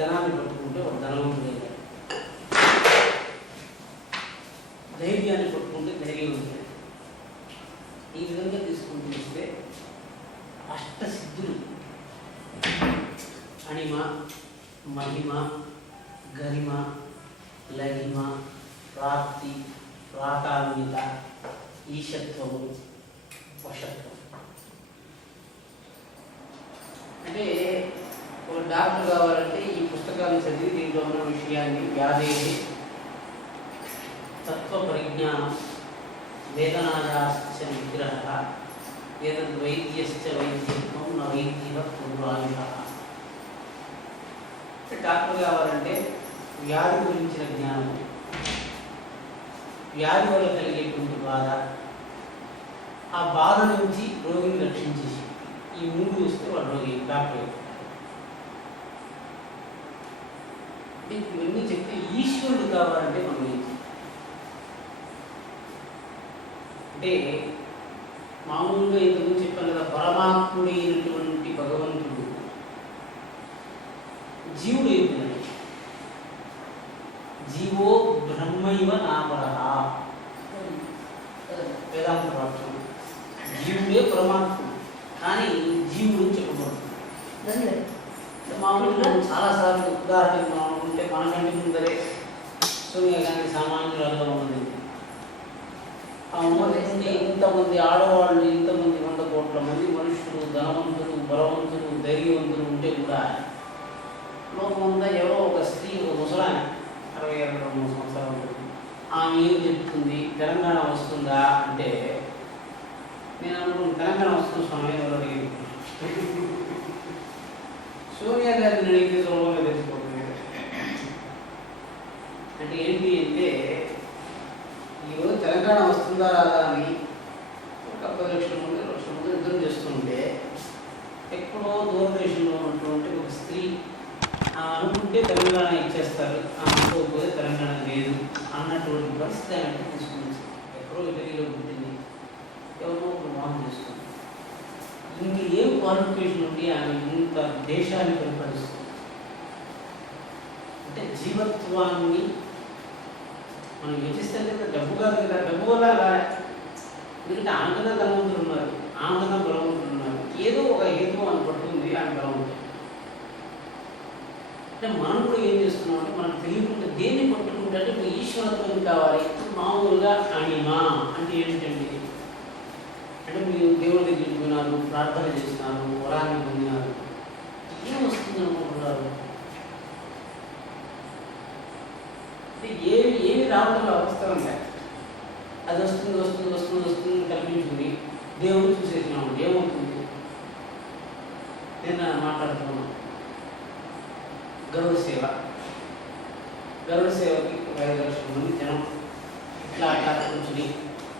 ధనాన్ని పట్టుకుంటే ఒక ధనవంతుడయ్యాడు, ధైర్యాన్ని పట్టుకుంటే ధైర్యవంతుడు. ఈ విధంగా తీసుకుంటూ వస్తే అష్టసిద్ధులు అణిమ, మహిమ, గరిమ, లగిమ, ప్రాప్తి, ప్రాకాన్విత, ఈశత్వము, వశత్వం. అంటే ఒక డాక్టర్ కావాలంటే ఈ పుస్తకాన్ని చదివి దీంట్లో ఉన్న విషయాన్ని వ్యాధేది తత్వ పరిజ్ఞానం వేదనాయాశ్చ నిగ్రహ ఏతద్వైద్యశ్చ వైద్యత్వం న వైద్య పూర్వాయుధ. డాక్టర్ కావాలంటే వ్యాధి గురించిన జ్ఞానం, వ్యాధి వల్ల కలిగేటువంటి బాధ, ఆ బాధ నుంచి రోగిని రక్షించేసి ఈ మూడు వస్తే వాడు రోగి డాక్టర్. ఇవన్నీ చెప్తే ఈశ్వరుడు కావాలంటే మనం అంటే మామూలుగా ఇంతకుముందు చెప్పాను కదా, పరమాత్ముడైనటువంటి భగవంతుడు జీవుడు ఏంటంటే జీవో బ్రహ్మైవ నాపరః వేదాంత వాక్యం. జీవుడే పరమాత్ముడు, కానీ జీవుడు చెప్పబడుతుంది. మామూలుగా చాలాసార్లు ఉదాహరణకు మనం ఉంటే మనకంటే ముందరే సోనియా గాంధీ సామాన్యురాలుగా ఉన్నది. ఆ ఉన్నటువంటి ఇంతమంది ఆడవాళ్ళు, ఇంతమంది 100 కోట్ల మంది మనుషులు, ధనవంతులు, బలవంతులు, ధైర్యవంతులు ఉంటే కూడా లోకమంతా ఎవరో ఒక స్త్రీ, ఒక ముసలాయన 62 సంవత్సరాలు ఉంటుంది, ఆమె ఏం చెప్తుంది తెలంగాణ వస్తుందా అంటే నేను అనుకున్నాను తెలంగాణ వస్తున్న సమయం ఎవరు అడిగింది. సోనియా గాంధీని అడిగితే సులభంగా తెలిసిపోతుంది. అంటే ఏంటి అంటే ఈరోజు తెలంగాణ వస్తుందా రాదా అని ఒక 10 లక్షల మంది 2 లక్షల మంది యుద్ధం చేస్తుంటే ఎక్కడో దూరదేశంలో ఉన్నటువంటి ఒక స్త్రీ అనుకుంటే తెలంగాణ ఇచ్చేస్తారు, అనుకోకపోతే తెలంగాణ లేదు అన్నటువంటి పరిస్థితి అంటే తీసుకుని ఎక్కడో ఇటలీలో పుట్టింది, ఎవరో ఒక మోహం చేసుకుంది. ఇంక ఏం క్వాలిఫికేషన్ ఉండి ఆమె ఇంత దేశాన్ని పరిపాలిస్తుంది అంటే జీవత్వాన్ని మనం యోచిస్తే డబ్బు కాదు కదా, డబ్బు వల్ల ఎందుకంటే ఆమెకన్నా ధనవంతులు ఉన్నారు, ఆమెకన్నా బలవంతులు ఉన్నారు, ఏదో ఒక హేతు అని పడుతుంది ఆమె బలవంతులు. అంటే మనం కూడా ఏం చేస్తున్నాం అంటే మనం తెలియకుండా దేన్ని పట్టుకుంటే అంటే ఇప్పుడు ఈశ్వరత్వం కావాలి. మామూలుగా అణిమా అంటే ఏంటండి అంటే మీరు దేవుడి దగ్గరికి పోయినారు, ప్రార్థన చేస్తున్నారు, వరాన్ని పొందినారు, ఏం వస్తుంది అనుకుంటున్నారు? అంటే ఏమి రావడంలో అవసరం లేదు, అది వస్తుంది వస్తుంది వస్తుంది వస్తుంది కల్పించుకుని దేవుడు చూసేసినాము ఏమవుతుంది? నేను మాట్లాడుతున్నాను గరుడ సేవ. గరుడ సేవకి 5 లక్షల మంది జనం ఇట్లా అట్లా కూర్చుని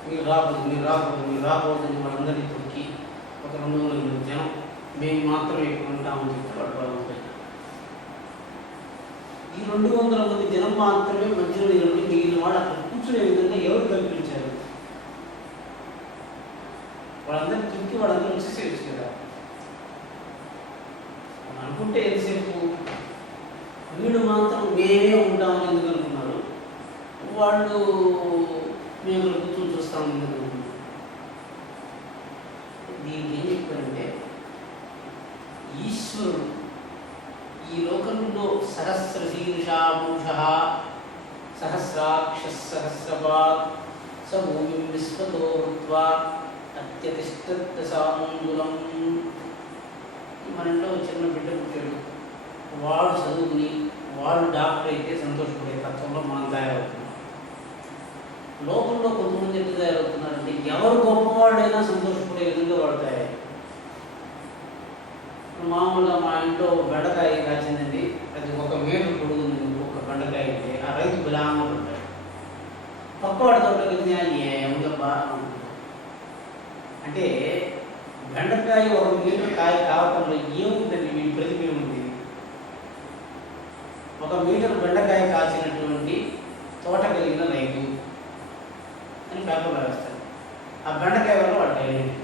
మీరు రాకూడదు మీరు రాకూడదు మీరు రాకూడదని వాళ్ళందరినీ తొక్కి ఒక 200 మంది జనం మేము మాత్రమే ఇక్కడ ఉంటామని చెప్పి వాళ్ళు ఉంటాయి. ఈ 200 మంది జనం మాత్రమే మధ్యలో నిలబడి మిగిలిన వాళ్ళు అక్కడ కూర్చునే విధంగా ఎవరు కల్పించారు? వాళ్ళందరినీ తొక్కి వాళ్ళందరూ వచ్చేసేయచ్చు కదా. అనుకుంటే ఎంతసేపు వీళ్ళు మాత్రం మేమే ఉంటామని ఎందుకు అనుకున్నారు? వాళ్ళు మేము కూర్చొని చూస్తామని ఎందుకు అనుకున్నారు? దీనికి ఏం చెప్పారంటే ఈశ్వరుడు ఈ లోకంలో సహస్ర శీర్షాభూష సహస్రాక్ష సహస్రపాత్ స భూమిం విశ్వతో హృత్వా అత్యతిష్టసాంగులం. మన ఇంట్లో చిన్న బిడ్డ పుట్టాడు, వాడు చదువుకుని వాడు డాక్టర్ అయితే సంతోషపడే తత్వంలో మనం తయారవుతున్నాం. లోకంలో కొంతమంది ఎందుకు తయారవుతున్నారంటే ఎవరు గొప్పవాళ్ళైనా సంతోషపడే విధంగా వాడు తయారయ్యారు. మామూలుగా మా ఇంట్లో బెండకాయ కాచిందండి, అది 1 మీటర్ పొడుగుంది, ఒక బెండకాయ అయితే ఆ రైతు బిలాంగా ఉంటాడు. పక్కవాడి తోటకి ఏముందబ్బా అంటే బెండకాయ 1 మీటర్ కాయ కావటంలో ఏముందండి వీడి ప్రతిభ ఉంది. 1 మీటర్ బెండకాయ కాల్చినటువంటి తోట కలిగిన రైతు అని పేపర్లో వేస్తారు. ఆ బెండకాయ వల్ల వాడు టైలెంట్.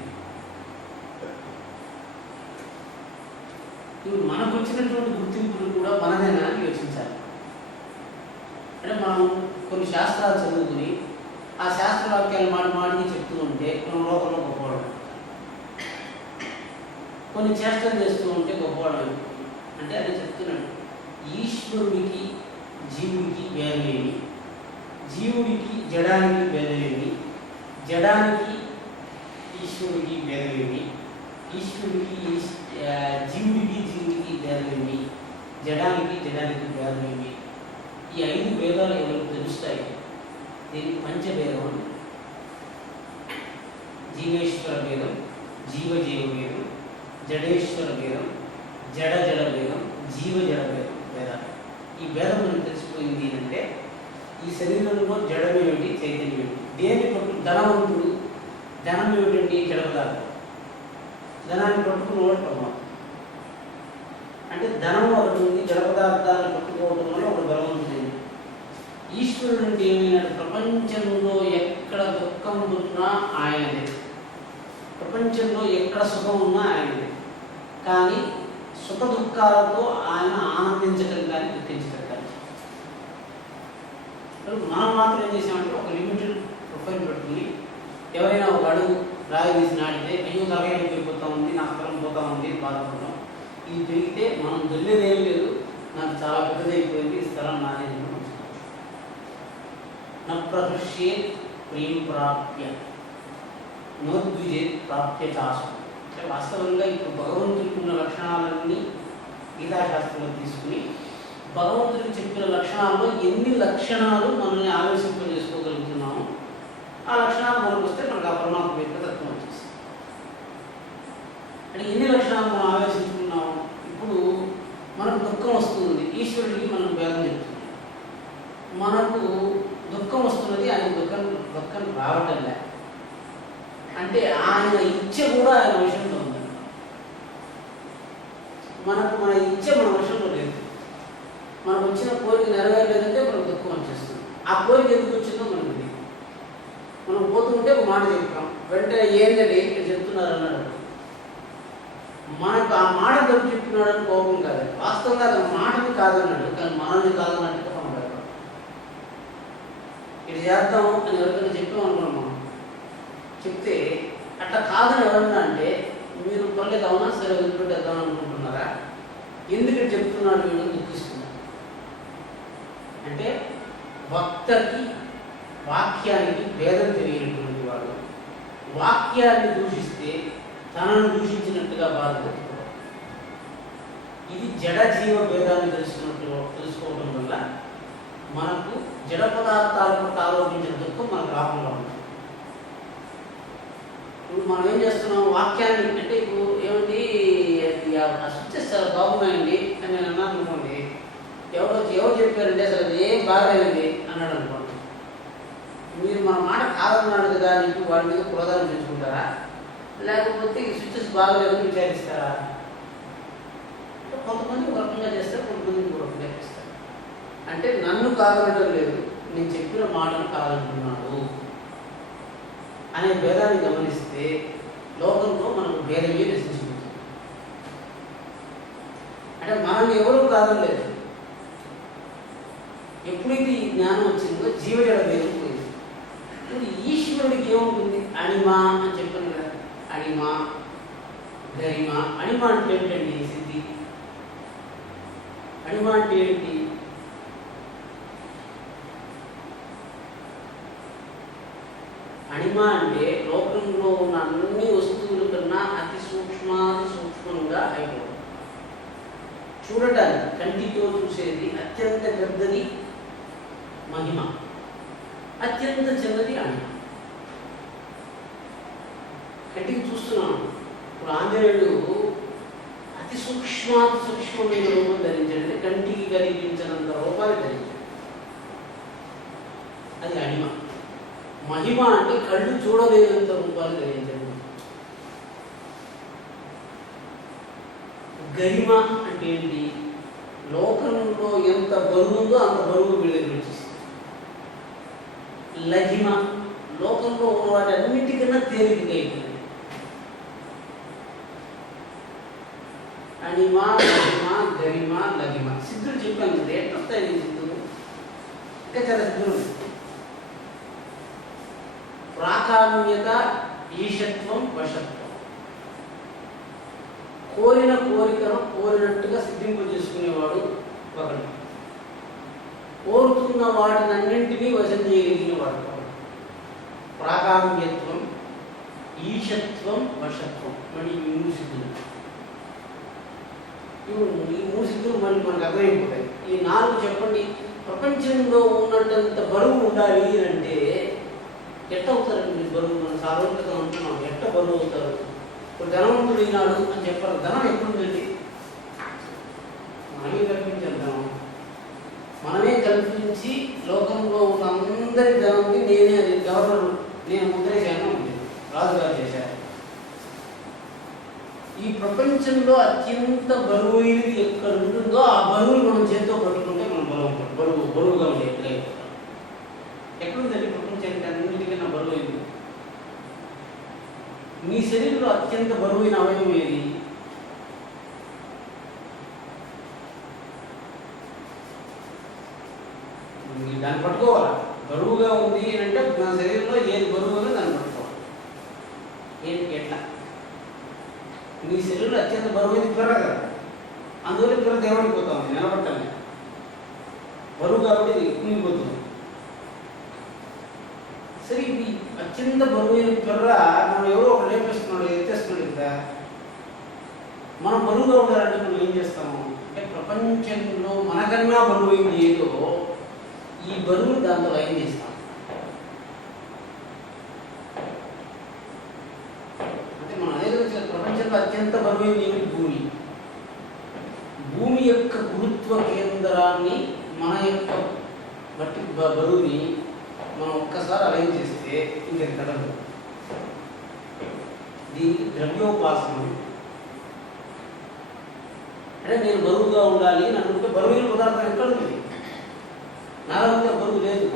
ఇప్పుడు మనకు వచ్చినటువంటి గుర్తింపులు కూడా మనదేనా? మనం కొన్ని శాస్త్రాలు చదువుకుని ఆ శాస్త్ర వాక్యాలు మాటికి చెప్తూ ఉంటే మనం లోకంలో గొప్పవాళ్ళం, కొన్ని చేష్టలు చేస్తూ ఉంటే గొప్పవాళ్ళం. అంటే అది చెప్తున్నాడు, ఈశ్వరుడికి జీవుడికి భేదమేమి, జీవుడికి జడానికి భేదమేమి, జడానికి ఈశ్వరుడికి భేదమేమి, ఈశ్వరుడికి జీవుడికి భేదమేమి, జడానికి భేదమేమి. ఈ 5 భేదాలు ఎవరికి తెలుస్తాయి? దీనికి పంచభేదం, జీవేశ్వర భేదం, జీవ భేదం, జడేశ్వర భేదం, జడ భేదం, జీవ భేదం. ఈ భేదం మనకు తెలిసిపోయింది అంటే ఈ శరీరంలో జడమేమిటి, చైతన్యం ఏమిటి, దేని పట్టు ధనవంతుడు, ధనం ఏమిటండి, జడ పదార్థం, ధనాన్ని పట్టుకున్నవాడు పరమాత్మ. అంటే ధనం ఒకటి ఉంది, జడ పదార్థాన్ని పట్టుకోవడం వల్ల ఒక బలవంతుడు. ఈశ్వరుడు అంటే ఏమైనా ప్రపంచంలో ఎక్కడ దుఃఖం ఉన్నా ఆయనదే, ప్రపంచంలో ఎక్కడ సుఖం ఉన్నా ఆయనదే. కానీ సుఖ దుఃఖాలతో ఆయన ఆనందించడం కానీ దుఃఖించడం కానీ. మనం మాత్రం ఏం చేసామంటే ఒక లిమిటెడ్ ప్రొఫైల్ పెట్టుకుని ఎవరైనా ఒక అడుగు రాయి తీసి నాటితే అయ్యో తలకాయ పోతా ఉంది, నా స్థలం పోతా ఉంది బాధపడతాం. ఇది పెరిగితే మనం దొల్లేదేం లేదు, నాకు చాలా పెద్దదైపోయింది, ఈ స్థలం నాదే. నృష్యే ప్రేమ ప్రాప్య నోద్విజే ప్రాప్య చాసు. అంటే వాస్తవంగా ఇప్పుడు భగవంతుడికి ఉన్న లక్షణాలన్నీ గీతాశాస్త్రంలో తీసుకుని భగవంతుడికి చెప్పిన లక్షణాల్లో ఎన్ని లక్షణాలు మనల్ని ఆవేశింపజేసుకోగలుగుతున్నాము, ఆ లక్షణాలు మనకు వస్తే మనకు ఆ పరమాత్మ యొక్క తత్వం వచ్చేస్తుంది. అంటే ఎన్ని లక్షణాలు మనం ఆవేశించుకున్నాము? ఇప్పుడు మనకు దుఃఖం వస్తుంది, ఈశ్వరుడికి మనం భేదం చెప్తున్నాం. మనకు దుఃఖం వస్తున్నది, ఆయన దుఃఖం రావటం లే. అంటే ఆయన ఇచ్చ కూడా ఆయన విషయంలో ఉంది. మనకు మన ఇచ్చ మన విషయంలో లేదు. మనకు వచ్చిన కోరిక నెరవేరలేదంటే మనకు దుఃఖం వచ్చేస్తుంది. ఆ కోరిక ఎందుకు వచ్చిందో మనకు తెలియదు. మనం పోతుంటే ఒక మాట చెప్తాం, వెంటనే ఏంటంటే ఇక్కడ చెప్తున్నారు అన్నాడు. మనకు ఆ మాట తప్పు చెప్తున్నాడని కోపం కాదు, వాస్తవంగా అతను మాటని కాదన్నాడు, కానీ మనల్ని కాదన్నట్టు కోపం కాదు. ఇది చేద్దాం అని ఎవరికైనా చెప్పామనుకున్నాం, మనం చెప్తే అట్లా కాదని ఎవరన్నా అంటే మీరు పర్లేదవునా సరే వదిలిపెట్టేద్దాం అనుకుంటున్నారా, ఎందుకంటే చెప్తున్నాడు వీళ్ళు దుఃఖిస్తున్నారు. అంటే వక్తకి వాక్యానికి భేదం తెలియనటువంటి వాడు వాక్యాన్ని దూషిస్తే తనను దూషించినట్టుగా బాధపడుతున్నారు. ఇది జడ జీవ భేదాన్ని తెలుసుకోవడం వల్ల మనకు జడ పదార్థాలకు ఆలోచించిన దుఃఖం మనకు రాకుండా ఉంటుంది. ఇప్పుడు మనం ఏం చేస్తున్నాం, వాక్యాన్ని అంటే ఇప్పుడు ఏమండి స్విచ్చెస్ చాలా బాగున్నాయండి అని నేను అన్నాను అనుకోండి, ఎవరు చెప్పారంటే అసలు ఏం బాగాలేదండి అన్నాడు అనుకోండి, మీరు మన మాట కాదన్నాడు కదా నీకు వాడి మీద క్రోధాన్ని తెచ్చుకుంటారా, లేకపోతే ఈ స్విచ్చెస్ బాగలేదని విచారిస్తారా? కొంతమంది ఒక రకంగా చేస్తారు, కొంతమంది ఇంకో రకంగా చేస్తారు. అంటే నన్ను కాదనడం లేదు, నేను చెప్పిన మాటను కాదంటున్నాడు అనే భేదాన్ని గమనిస్తే లోకంలో మనకు భేదమే నశించిపోతుంది. అంటే మనల్ని ఎవరూ కాదనలేదు. ఎప్పుడైతే ఈ జ్ఞానం వచ్చిందో జీవజడ భేదం పోయింది. ఇప్పుడు ఈశ్వరుడికి ఏముంటుంది, అణిమా అని చెప్పాను కదా, అణిమా గరిమా. అణిమా అంటే ఏంటండి సిద్ధి? అణిమా అంటే ఏంటి? అణిమ అంటే లోకంలో ఉన్న అన్ని వస్తువుల కన్నా అతి సూక్ష్మంగా అయిపోవడం. చూడటానికి కంటితో చూసేది అత్యంత పెద్దది మహిమ, అత్యంత చిన్నది అణిమ. కంటికి చూస్తున్నాను, ఇప్పుడు ఆంజనేయుడు అతి సూక్ష్మమైన రూపం ధరించాడు, కంటికి కనిపించినంత రూపాన్ని ధరించాడు, అది అణిమ. మహిమ అంటే కళ్ళు చూడలేనంత రూపాలు ధరించాడు. గరిమ అంటే ఏంటి? లోకంలో ఎంత బరువు ఉందో అంత బరువు వీళ్ళ దగ్గర వచ్చేసింది. లఘిమ లోకంలో ఉన్న వాటి అన్నిటికన్నా తేలికగా అయిపోయింది. అణిమ, మహిమ, గరిమ, లఘిమ. సిద్ధులు చెప్పాను కదా, ఎట్లొస్తాయి సిద్ధులు? ఇంకా చాలా సిద్ధులు ఉన్నాయి. ప్రాకామ్యత, ఈశత్వం, వశత్వం. కోరిన కోరికను కోరినట్టుగా సిద్ధింపజేసుకునేవాడు ఒకడు. కోరుతున్న వాటినన్నింటినీ వశం చేయగలిగిన వాడు. ప్రాకామ్యత్వం, ఈశత్వం, వశత్వం. మళ్ళీ ఈ 3 సిద్ధులు. ఈ 3 సిద్ధులు మళ్ళీ మనకు అర్థమైపోతాయి. ఈ 4 చెప్పండి. ప్రపంచంలో ఉన్నంత బరువు ఉండాలి అంటే ఎట్ట అవుతారండి బరువు? మనం సాధారణంగా అంటున్నాం, ఎట్ట బరువు అవుతారు? ఇప్పుడు ధనవంతుడు అయినాడు అని చెప్పారు. ధనం ఎప్పుడుందండి? మనమే కల్పించాం ధనం. మనమే కల్పించి లోకంలో ఉన్న అందరి ధనాన్ని నేనే, అది గవర్నర్ నేను ముద్రేశాను ఉంది, రాజుగారు చేశారు. ఈ ప్రపంచంలో అత్యంత బరువైనది ఎక్కడ ఉంటుందో ఆ బరువులు మనం చేతితో పట్టుకుంటే మనం బరువుగా ఉండే ఎట్లయిపోతాం. ఎక్కడుందండి ప్రపంచానికి అన్నిటికన్నా బరువైంది? మీ శరీరంలో అత్యంత బరువైన అవయవం ఏది? దాన్ని పట్టుకోవాలా. బరువుగా ఉంది అంటే నా శరీరంలో ఏది బరువుగా దాన్ని పట్టుకోవాలి. ఏంటి ఎట్లా? మీ శరీరంలో అత్యంత బరువైంది పిర్ర కదా, అందువల్ల పిర్ర దేవుడికి ఉంది, నిలబట్టాలి. బరువు కాబట్టి ఇది కుంగిపోతుంది. సరే, ఇది అత్యంత బరువైన పిర్ర మనం ఎవరో ఒకటి లేపేస్తున్నాడు, ఎత్తేస్తున్నాడు కదా. మనం బరువుగా ఉండాలంటే మనం ఏం చేస్తాము అంటే ప్రపంచంలో మనకన్నా బరువైంది ఏదో ఈ బరువు దాంతో లయం చేస్తాం. అంటే మనం అదే ప్రపంచంలో అత్యంత బరువైంది ఏమిటి? భూమి. భూమి యొక్క గురుత్వ కేంద్రాన్ని, మన యొక్క బట్టి బరువుని మనం ఒక్కసారి అలైన్ చేస్తే ఇంకెంత కదలదు. దీనికి ద్రవ్యోపాసనం అంటే నేను బరువుగా ఉండాలి అని అనుకుంటే బరువైన పదార్థం ఎక్కడ ఉంది? నాలో ఉంటే బరువు లేదు,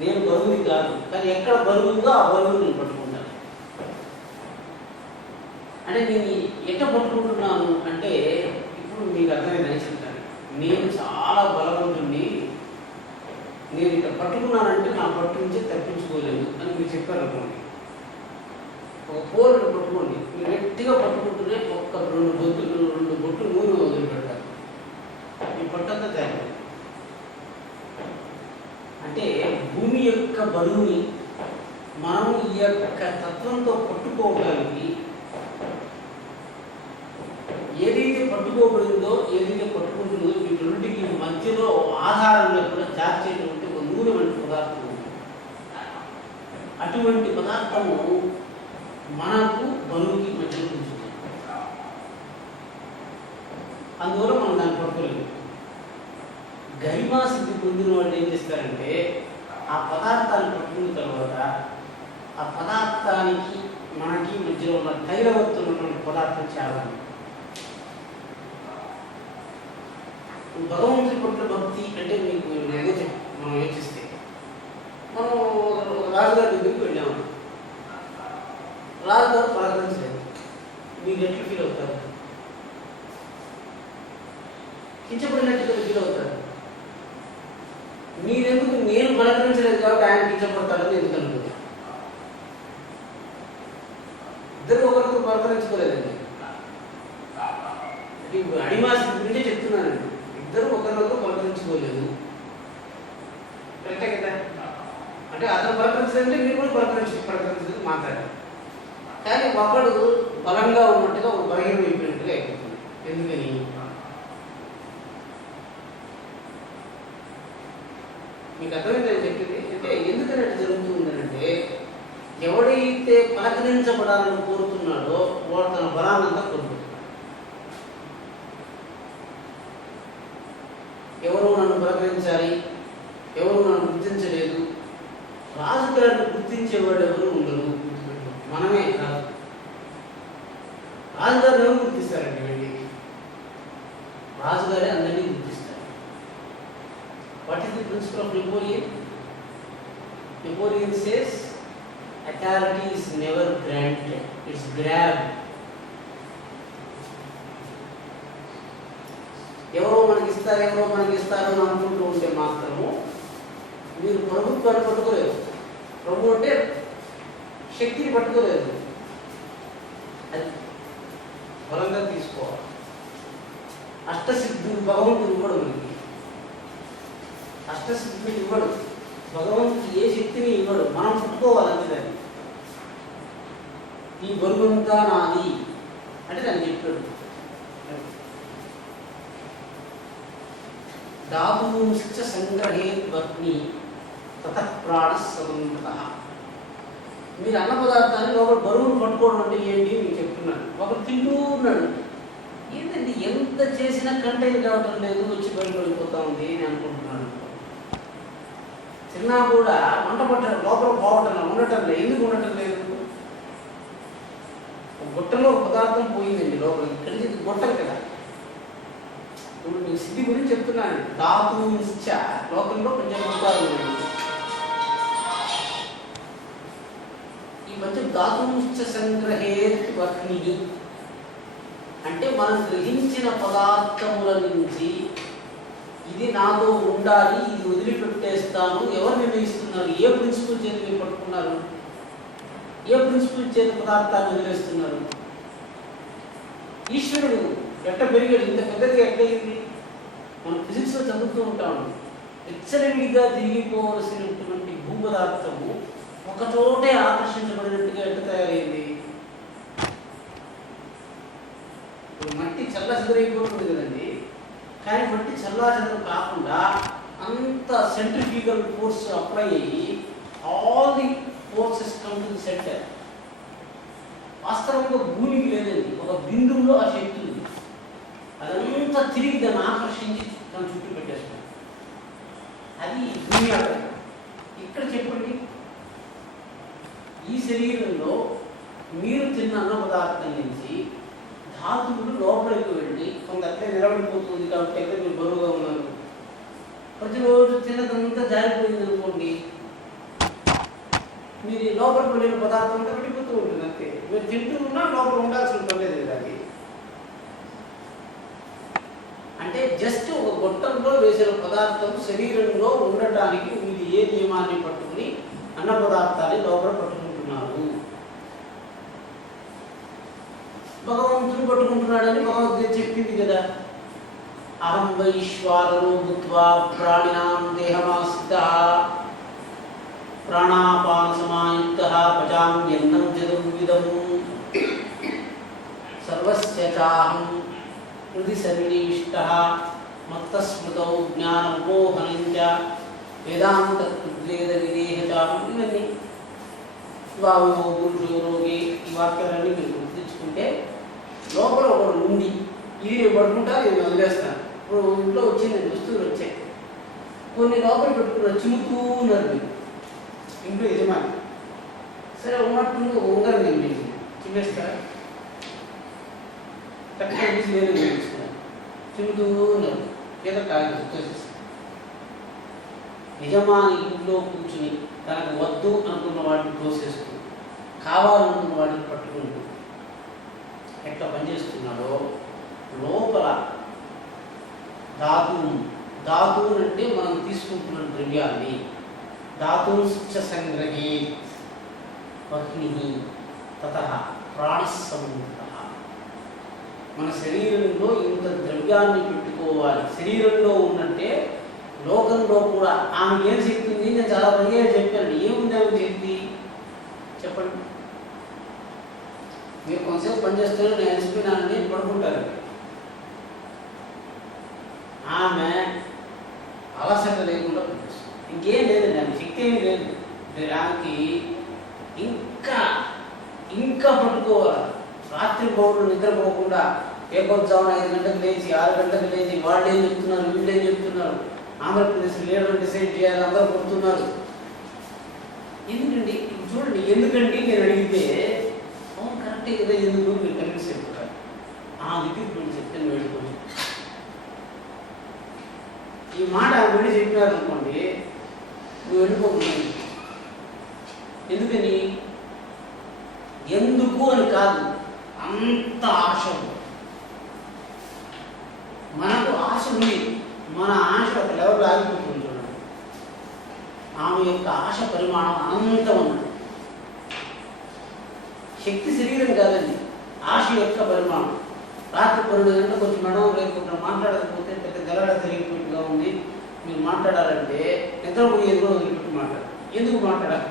నేను బరువుని కాదు. కానీ ఎక్కడ బరువు ఉందో ఆ బరువుని నేను పట్టుకుంటాను. అంటే నేను ఎట్ట పట్టుకుంటున్నాను అంటే ఇప్పుడు మీకు అర్థమైందని చెప్తాను. నేను చాలా బలవంతుణ్ణి, నేను ఇక్కడ పట్టుకున్నానంటే నా పట్టు నుంచే తప్పించుకోలేదు అని మీరు చెప్పారు అనుకోండి. ఒక పోరుని పట్టుకోండి, మీరు గట్టిగా పట్టుకుంటూనే ఒక్క 2 బొట్లు నూనె వదిలిపెడతారు, ఈ పట్టంతా తయారు. అంటే భూమి యొక్క బరువుని మనం ఈ యొక్క తత్వంతో పట్టుకోవడానికి ఏదైతే పట్టుకోబడిందో, ఏదైతే పట్టుకుంటుందో వీటికి మధ్యలో ఆధారంగా కూడా చార్చేటువంటి ఒక నూనె వంటి పదార్థం ఉంది. అటువంటి పదార్థము మనకు బరువుకి మధ్యలో ఉంచుతుంది. అందువల్ల మనం దాన్ని పట్టుకోలేదు. గరిమా సిద్ధి పొందిన వాళ్ళు ఏం చేస్తారంటే ఆ పదార్థాన్ని పట్టుకున్న తర్వాత ఆ పదార్థానికి మనకి మధ్యలో ఉన్న తైలవత్తున్నటువంటి పదార్థం చాలా భగవంతుడి పట్ల భక్తి అంటే మీకు నేనే మనం యోచిస్తే మనం రాజుగారి దగ్గరికి వెళ్ళాము, రాజుగారు పలకరించలేదు, మీరు ఎట్లా ఫీల్ అవుతారు? కించపడినట్టుగా ఫీల్ అవుతారు. మీరెందుకు నేను పలకరించలేదు కాబట్టి ఆయన కించపడతాడని ఎందుకు అనుకుంటారు? ఇద్దరు ఒకరితో పలకరించుకోలేదండి. అడిమాసి గురించే చెప్తున్నానండి. ఇద్దరు ఒకరితో పలకరించుకోలేదు, కరెక్టే కదా? అంటే అతను పలకరించాలంటే మీరు కూడా పలకరించలేదు మాట్లాడారు. కానీ ఒకడు బలంగా ఉన్నట్టుగా ఒక బలహీనం అయిపోయినట్టుగా అయిపోతుంది. ఎందుకని? మీకు అర్థమైందని చెప్పింది. అంటే ఎందుకని అట్లా జరుగుతుందంటే ఎవడైతే పలకరించబడాలని కోరుతున్నాడో వాడు తన బలాన్నంతా కోరుకుంటున్నాడు. ఎవరు నన్ను పలకరించాలి, ఎవరు నన్ను గుర్తించలేదు, రాజుగారిని గుర్తించేవాడు ఎవరు ఉండరు, మనమే రాజు. రాజుగారిని ఎవరు గుర్తిస్తారండి? వెళ్ళి రాజుగారే అందరినీ గుర్తిస్తారు. What is the principle of Napoleon? Napoleon says authority is never granted, it's grabbed. ఎవరో మనకి ఇస్తారు అని అనుకుంటూ ఉంటే మాత్రము ప్రభుత్వాన్ని పట్టుకోలేదు, ప్రభు అంటే శక్తిని పట్టుకోలేదు, అది బలంగా తీసుకోవాలి. అష్టసిద్ధులు భగవంతుడు ఇవ్వడు, మనకి అష్టసిద్ధులు ఇవ్వడు భగవంతుడు, ఏ శక్తిని ఇవ్వడు, మనం పుట్టుకోవాలంటే దాన్ని. ఈ బరువంతా నాది అంటే దాన్ని చెప్పాడు. ధాతుంశ్చ సంగ్రహేత్ వర్ణి తతః ప్రాణ స్వతంత్రః. మీరు అన్న పదార్థాన్ని లోపల బరువును పట్టుకోవడం అంటే ఏంటి మీకు చెప్తున్నాను. ఒకరు తింటూ ఉన్నాడు, ఏంటండి ఎంత చేసినా కంటైన్ కావటం లేదు, వచ్చి బయటపడిపోతా ఉంది అని అనుకుంటున్నాను. తిన్నా కూడా వంట పట్టడం లోపల పోవటం ఉండటం లేదు. ఎందుకు ఉండటం లేదు? గుట్టలో ఒక పదార్థం పోయిందండి లోపల, ఇక్కడికి గుట్టలు కదా. ఇప్పుడు మీకు స్థితి గురించి చెప్తున్నాను. ధాతుంశ్చ లోకంలో పంచభూతాలు ఉన్నాయి. ఈ పంచధాతుంశ్చ సంగ్రహేత్ వర్ణిని అంటే మనం గ్రహించిన పదార్థముల నుంచి ఇది నాతో ఉండాలి, ఇది వదిలిపెట్టేస్తాను ఎవరు నిర్ణయిస్తున్నారు? ఏ ప్రిన్సిపల్ చేతి మీరు పట్టుకున్నారు? ఏ ప్రిన్సిపల్ చేతి పదార్థాన్ని వదిలేస్తున్నారు? ఈశ్వరుడు ఎట్ట పెరిగాడు, ఇంత పెద్దగా ఎట్లయింది? మనం ఫిజిక్స్లో చదువుతూ ఉంటాము. విచ్చలవిడిగా తిరిగిపోవలసినటువంటి భూపదార్థము ఒక చోటే ఆకర్షించబడినట్టుగా ఎట్ట తయారైంది? ఇప్పుడు మట్టి చల్ల చెదరైపోతుంది కదండి, కానీ మట్టి చల్లా చెదరు కాకుండా అంత సెంట్రిఫ్యూగల్ ఫోర్స్ అప్లై అయ్యి all the forces come to the centre. వాస్తవంగా భూమికి లేదండి, ఒక బిందువులో ఆ శక్తి ఉంది. అదంతా తిరిగి దాన్ని ఆకర్షించి తన చుట్టూ పెట్టేస్తాం. అది భూమి ఆధారం. ఇక్కడ చెప్పండి, ఈ శరీరంలో మీరు తిన్న అన్న పదార్థం నుంచి ధాతువులు లోపలికి వెళ్ళి కొంత అట్లే నిలబడిపోతుంది కాబట్టి ఎక్కడ మీరు బరువుగా ఉన్నారు. ప్రతిరోజు తిన్నదంతా జారిపోయింది అనుకోండి, మీరు లోపలికి వెళ్ళిన పదార్థం అంతా పెట్టిపోతూ ఉంటుంది అంతే. మీరు తింటూ ఉన్నా లోపల ఉండాల్సిన పర్లేదు అది. అంటే జస్ట్ ఒక గొట్టంలో వేసిన పదార్థం శరీరంలో ఉండటానికి మీరు ఏ నియమాన్ని పట్టుకుని అన్న పదార్థాన్ని లోపల పట్టుకుంటున్నారు? భగవంతుడు పట్టుకుంటున్నాడని భగవద్గీత చెప్పింది కదా. అహం వైశ్వానరో భూత్వా ప్రాణినాం దేహమాశ్రితః ప్రాణాపాన సమాయుక్తః పచామ్యన్నం చతుర్విధం సర్వస్య చాహం హృది సన్నివిష్టః మత్తస్మృతౌ జ్ఞానమోహనం చ వేదాంత ఉద్వేద విదేహచారం. ఇవన్నీ వాయో పురుషో రోగి, ఈ వాక్యాలన్నీ మీరు గుర్తించుకుంటే లోపల ఒకడు ఉంది, ఇది నేను పట్టుకుంటా, ఇది వదిలేస్తాను. ఇప్పుడు ఇంట్లో వచ్చిందండి, వస్తువులు వచ్చాయి, కొన్ని లోపల పెట్టుకున్నారు, చిముతూ ఉన్నారు మీరు ఇంట్లో యజమాని. సరే ఉన్నట్టుండి ఉంగరం నేను చిమ్మేస్తారా? తక్కువ తీసి వేరే చూపిస్తున్నారు, చిముతూ ఉన్నారు, ఏదో కాదు తోసేస్తారు. యజమాని ఇంట్లో కూర్చుని తనకు వద్దు అనుకున్న వాటిని తోసేస్తూ కావాలనుకున్న వాటిని పట్టుకుంటూ ఎట్లా పనిచేస్తున్నాడో లోపల ధాతువు అంటే మనం తీసుకుంటున్న ద్రవ్యాన్ని ధాతుంశ్చ సంగ్రహే వర్ణిని తతః ప్రాణస్సంతః. మన శరీరంలో ఇంత ద్రవ్యాన్ని పెట్టుకోవాలి. శరీరంలో ఉన్నట్టే లోకంలో కూడా ఆమె ఏం శక్తి ఉంది? నేను చాలా పనిగా చెప్పాను. ఏముంది ఆమె శక్తి చెప్పండి. మీరు కొంతసేపు పనిచేస్తున్నా నేను అలసిపోయినానని పడుకుంటారు. ఆమె అలసట లేకుండా పనిచేస్తుంది. ఇంకేం లేదండి, ఆమె శక్తి ఏమీ లేదు. ఆమెకి ఇంకా పట్టుకోవాలి. రాత్రి పౌరులు నిద్రపోకుండా ఏకొచ్చామని 5 గంటలకు లేచి 6 గంటలకు లేచి వాళ్ళు ఏం చెప్తున్నారు, వీళ్ళు ఏం చెప్తున్నారు, ఆంధ్రప్రదేశ్ లీడర్ డిసైడ్ చేయాలి, అందరూ కొడుతున్నారు. ఎందుకండి చూడండి, ఎందుకండి నేను అడిగితే అవును కరెక్టే కదా, ఎందుకు మీరు కన్విన్స్ అయిపోతారు. ఆ దిక్కు చెప్తే నువ్వు వెళ్ళిపోయి ఈ మాట వెళ్ళి చెప్పినారు అనుకోండి, నువ్వు వెళ్ళిపోతుంది. ఎందుకని? ఎందుకు అని కాదు, అంత ఆశ. మనకు ఆశ ఉంది, మన ఆశ ఒక లెవెల్ ఆగిపోతుంది. చూడండి, ఆమె యొక్క ఆశ పరిమాణం అనంతం ఉన్నది. శక్తి శరీరం కాదండి, ఆశ యొక్క పరిమాణం. రాత్రి 12 గంటలకు వచ్చి మేడం రేపు మాట్లాడకపోతే పెద్ద గలడ తిరిగిపోయిగా ఉంది, మీరు మాట్లాడాలంటే నిద్రపోయేది కూడా వదిలిపెట్టి మాట్లాడాలి. ఎందుకు మాట్లాడాలి?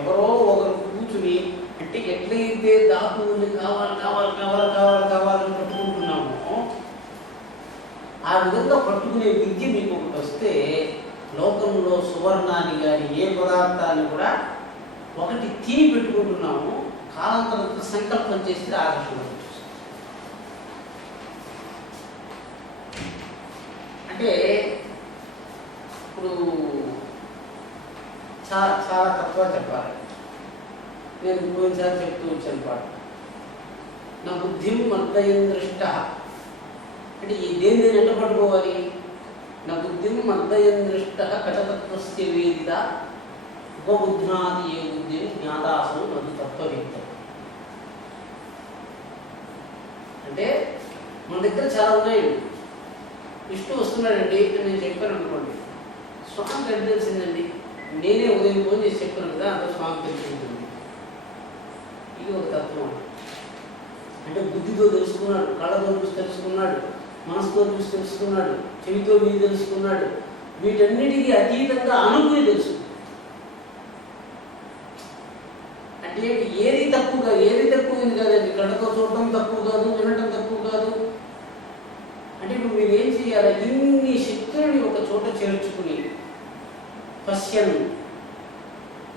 ఎవరో ఒకరు కూర్చుని అంటే ఎట్లయితే దాకుని కావాలి కావాలి కావాలి కావాలి కావాలని పట్టుకుంటున్నామో ఆ విధంగా పట్టుకునే విద్య మీకు ఒకటి వస్తే లోకంలో సువర్ణాన్ని కానీ ఏ పదార్థాన్ని కూడా ఒకటి తిని పెట్టుకుంటున్నాము, కాలాంతరంతో సంకల్పం చేస్తే ఆకర్షణ. అంటే ఇప్పుడు చాలా చాలా తక్కువ చెప్పాలి. నేను పోయినసారి చెప్తూ వచ్చాను పాట, నా బుద్ధిం మద్దయం దృష్ట అంటే ఈ దేన్ని ఎట్ట పట్టుకోవాలి? నా బుద్ధిం మద్దయం దృష్ట కటతత్వస్య వేదిత ఉపబుద్ధ్నాది ఏ బుద్ధిని జ్ఞాతాసు నదు తత్వవిత్త. అంటే మన దగ్గర చాలా ఉన్నాయండి. విష్ణు వస్తున్నాడండి అని నేను చెప్పాను అనుకోండి, స్వామికి ఎట్లా తెలిసిందండి? నేనే ఉదయం ఫోన్ చేసి చెప్పాను కదా, అందరూ స్వామికి తెలిసిందండి. ఇది ఒక తత్వం. అంటే బుద్ధితో తెలుసుకున్నాడు, కళ్ళతో చూసి తెలుసుకున్నాడు, మనసుతో చూసి తెలుసుకున్నాడు, చెవితో విని తెలుసుకున్నాడు, వీటన్నిటికీ అతీతంగా అనుకుని తెలుసు. అంటే ఏది తక్కువగా ఏది తక్కువది కాదండి. కళ్ళతో చూడటం తక్కువ కాదు, వినటం తక్కువ కాదు. అంటే ఇప్పుడు మీరు ఏం చేయాలి? ఇన్ని శక్తులని ఒక చోట చేర్చుకుని పశ్యన్,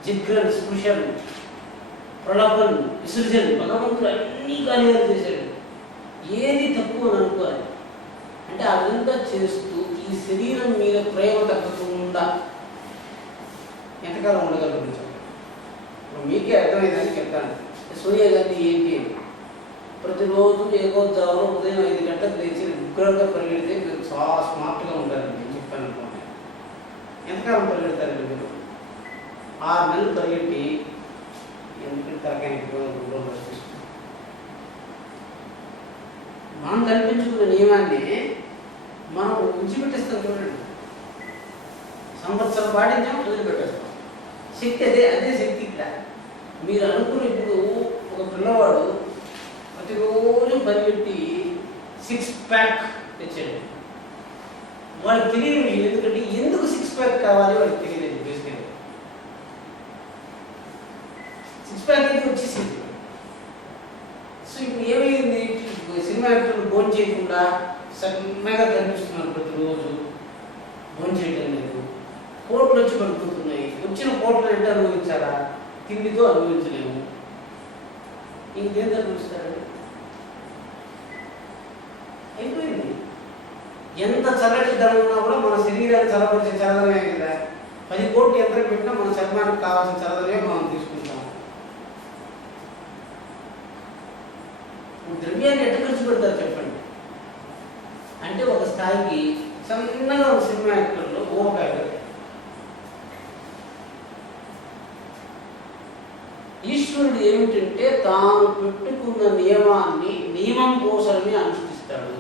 జిగ్రన్, స్పృశన్, ప్రళపన్, విసర్జన్, భగవంతుడు అన్ని కార్యాలు చేశాడు. ఏది తక్కువ అని అనుకోవాలి. అంటే ఆ విధంగా చేస్తూ ఈ శరీరం మీద ప్రేమ తగ్గకుండా ఎంతకాలం ఉండగలుగుతాం? మీకే అర్థమైందని చెప్తాను. సోనియా గాంధీ ఏంటి, ప్రతిరోజు ఏకోద్దావలో ఉదయం 5 గంటలకు లేచి ఉగ్రంగా పరిగెడితే మీరు చాలా స్మార్ట్గా ఉంటారండి నేను చెప్పాను అనుకోండి. ఎంతకాలం పరిగెడతారండి మీరు? 6 నెలలు పరిగెట్టి ఎందుకంటే తరకానికి మనం కల్పించుకున్న నియమాన్ని మనం విడిచిపెట్టేస్తాం. చూడండి, సంవత్సరం పాటించాం, వదిలిపెట్టేస్తాం. శక్తి అదే అదే శక్తి. ఇక్కడ మీరు అనుకున్న ఇప్పుడు ఒక పిల్లవాడు ప్రతిరోజు పరిగెట్టి 6 ప్యాక్ తెచ్చాడు. వాడికి తెలియదు ఎందుకంటే ఎందుకు 6 ప్యాక్ కావాలి వాడికి తెలియదు. బేసికల్గా 6 ప్యాక్ అయితే వచ్చేసింది. సో ఇప్పుడు ఏమైంది? సినిమా యాక్టర్లు భోజనం చేయకుండా సన్నగా కనిపిస్తున్నారు, ప్రతిరోజు భోజనం చేయడం లేదు, కోట్లు వచ్చి పడిపోతున్నాయి. వచ్చిన కోట్లు అంటే అనుభవించాలా? తిండితో అనుభవించలేము. ఇంకేం అనుభవిస్తారండి? అయిపోయింది. ఎంత చల్లటి ధనం ఉన్నా కూడా మన శరీరాన్ని చల్లబరిచే చల్లదమే కదా. 10 కోట్లు ఎంత పెట్టినా మన చర్మానికి కావాల్సిన చల్లదమే మనం తీసుకుంటాం. ద్రవ్యాన్ని ఎట్లా ఖర్చు పెడతారు చెప్పండి? అంటే ఒక స్థాయికి సన్నగా ఒక సినిమా యాక్టర్లో ఓపెన్ ఈశ్వరుడు ఏమిటంటే తాను పెట్టుకున్న నియమాన్ని నియమం కోసమే అనుష్ఠిస్తాడు.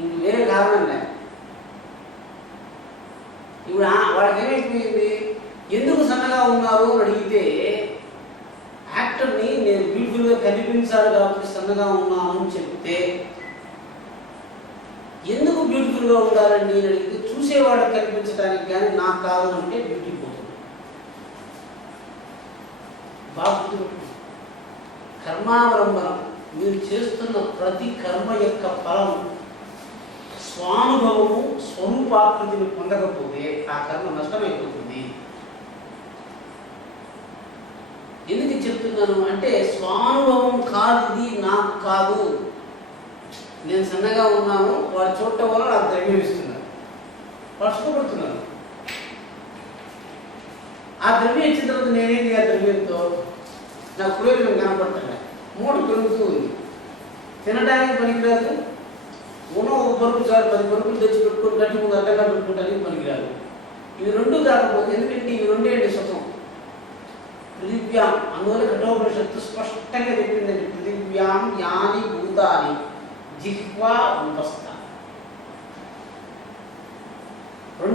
ఇంక వేరే కారణం లేదు. ఇప్పుడు వాడికి ఏమైపోయింది? ఎందుకు సన్నగా ఉన్నారు అని అడిగితే యాక్టర్ని నేను బ్యూటిఫుల్గా కనిపించాలి కాబట్టి సన్నగా ఉన్నాను అని చెప్తే, ఎందుకు బ్యూటిఫుల్గా ఉండాలండి అని అడిగితే చూసేవాడికి కనిపించడానికి కానీ నాకు కాదు అంటే బ్యూటీ పోతుంది. బాబు కర్మావలంబనం, మీరు చేస్తున్న ప్రతి కర్మ యొక్క ఫలం స్వానుభవము స్వరూపాకృతిని పొందకపోతే ఆ కర్మ నష్టమైపోతుంది. ఎందుకు చెప్తున్నాను అంటే స్వానుభవం కాదు, ఇది నాకు కాదు. నేను సన్నగా ఉన్నాను, వాడు చూడటం వల్ల నాకు ద్రవ్యం ఇస్తున్నారు, వాడు సుఖపడుతున్నాను. ఆ ద్రవ్యం ఇచ్చిన తర్వాత నేనేంటి? ఆ ద్రవ్యంతో నాకు ప్రయోజనం కనపడటం. మూడు పెరుగుతూ ఉంది, తినడానికి పనికిరాదు. ఒక పరుపు చాలు, 10 పరుపులు తెచ్చి పెట్టుకుని గట్టి ముందు అడ్డగా పెట్టుకుంటానికి పనికిరాదు. ఇవి రెండు కాకపోతే, ఎందుకంటే ఇవి రెండేంటి సుఖం. పృథివ్యాం, అందువల్ల కఠోపనిషత్తు స్పష్టంగా చెప్పిందండి. పృథివ్యాం యాని భూతాని జిహ్వా ఉపస్థ.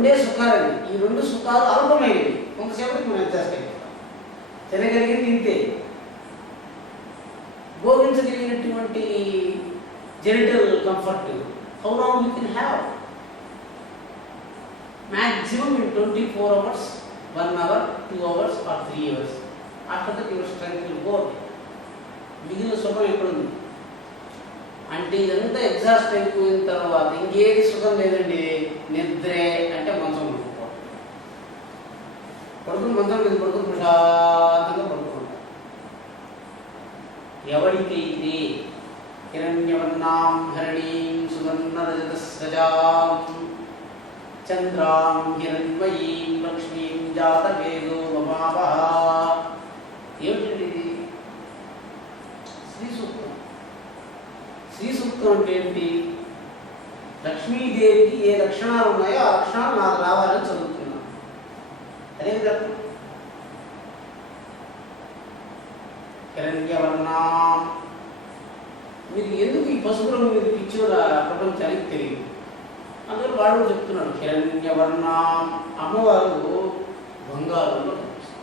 రెండే సుఖాలండి. ఈ రెండు సుఖాలు అల్పమైనవి, కొంతసేపటికి మనం అడ్జస్ట్ అయిపోతాం. తినగలిగింది ఇంతే. భోగించగలిగినటువంటి genital comfort how long you can have? Maximum in 24 hours, 1 hour, 2 hours or 3 hours. After that your strength will go. మిగిలిన సుఖం ఎక్కడుంది అంటే ఇదంతా ఎగ్జాస్ట్ అయిపోయిన తర్వాత ఇంకేది సుఖం లేదండి. నిద్రే అంటే మంచం పడుకుని మంచం మీద పడుకుని ప్రశాంతంగా పడుకుంటాం. ఎవరికైతే హిరణ్యవర్ణాం హరిణీం సువర్ణరజతస్రజాం చంద్రాం హిరణ్మయీం లక్ష్మీం జాతవేదో మమావహ. ఏమిటండి ఇది? శ్రీ సూక్తం. శ్రీ సూక్తం అంటే ఏంటి? లక్ష్మీదేవికి ఏ లక్షణాలు ఉన్నాయో ఆ లక్షణాలు నాకు రావాలని చదువుతున్నాను. అదే కదా హిరణ్యవర్ణాం. మీరు ఎందుకు ఈ పసుపు రంగు మీద పిచ్చో ప్రపంచానికి తెలియదు. అందులో వాడు చెప్తున్నాడు హిరణ్యవర్ణాం. అమ్మవారు బంగారంలో కనిపిస్తుంది.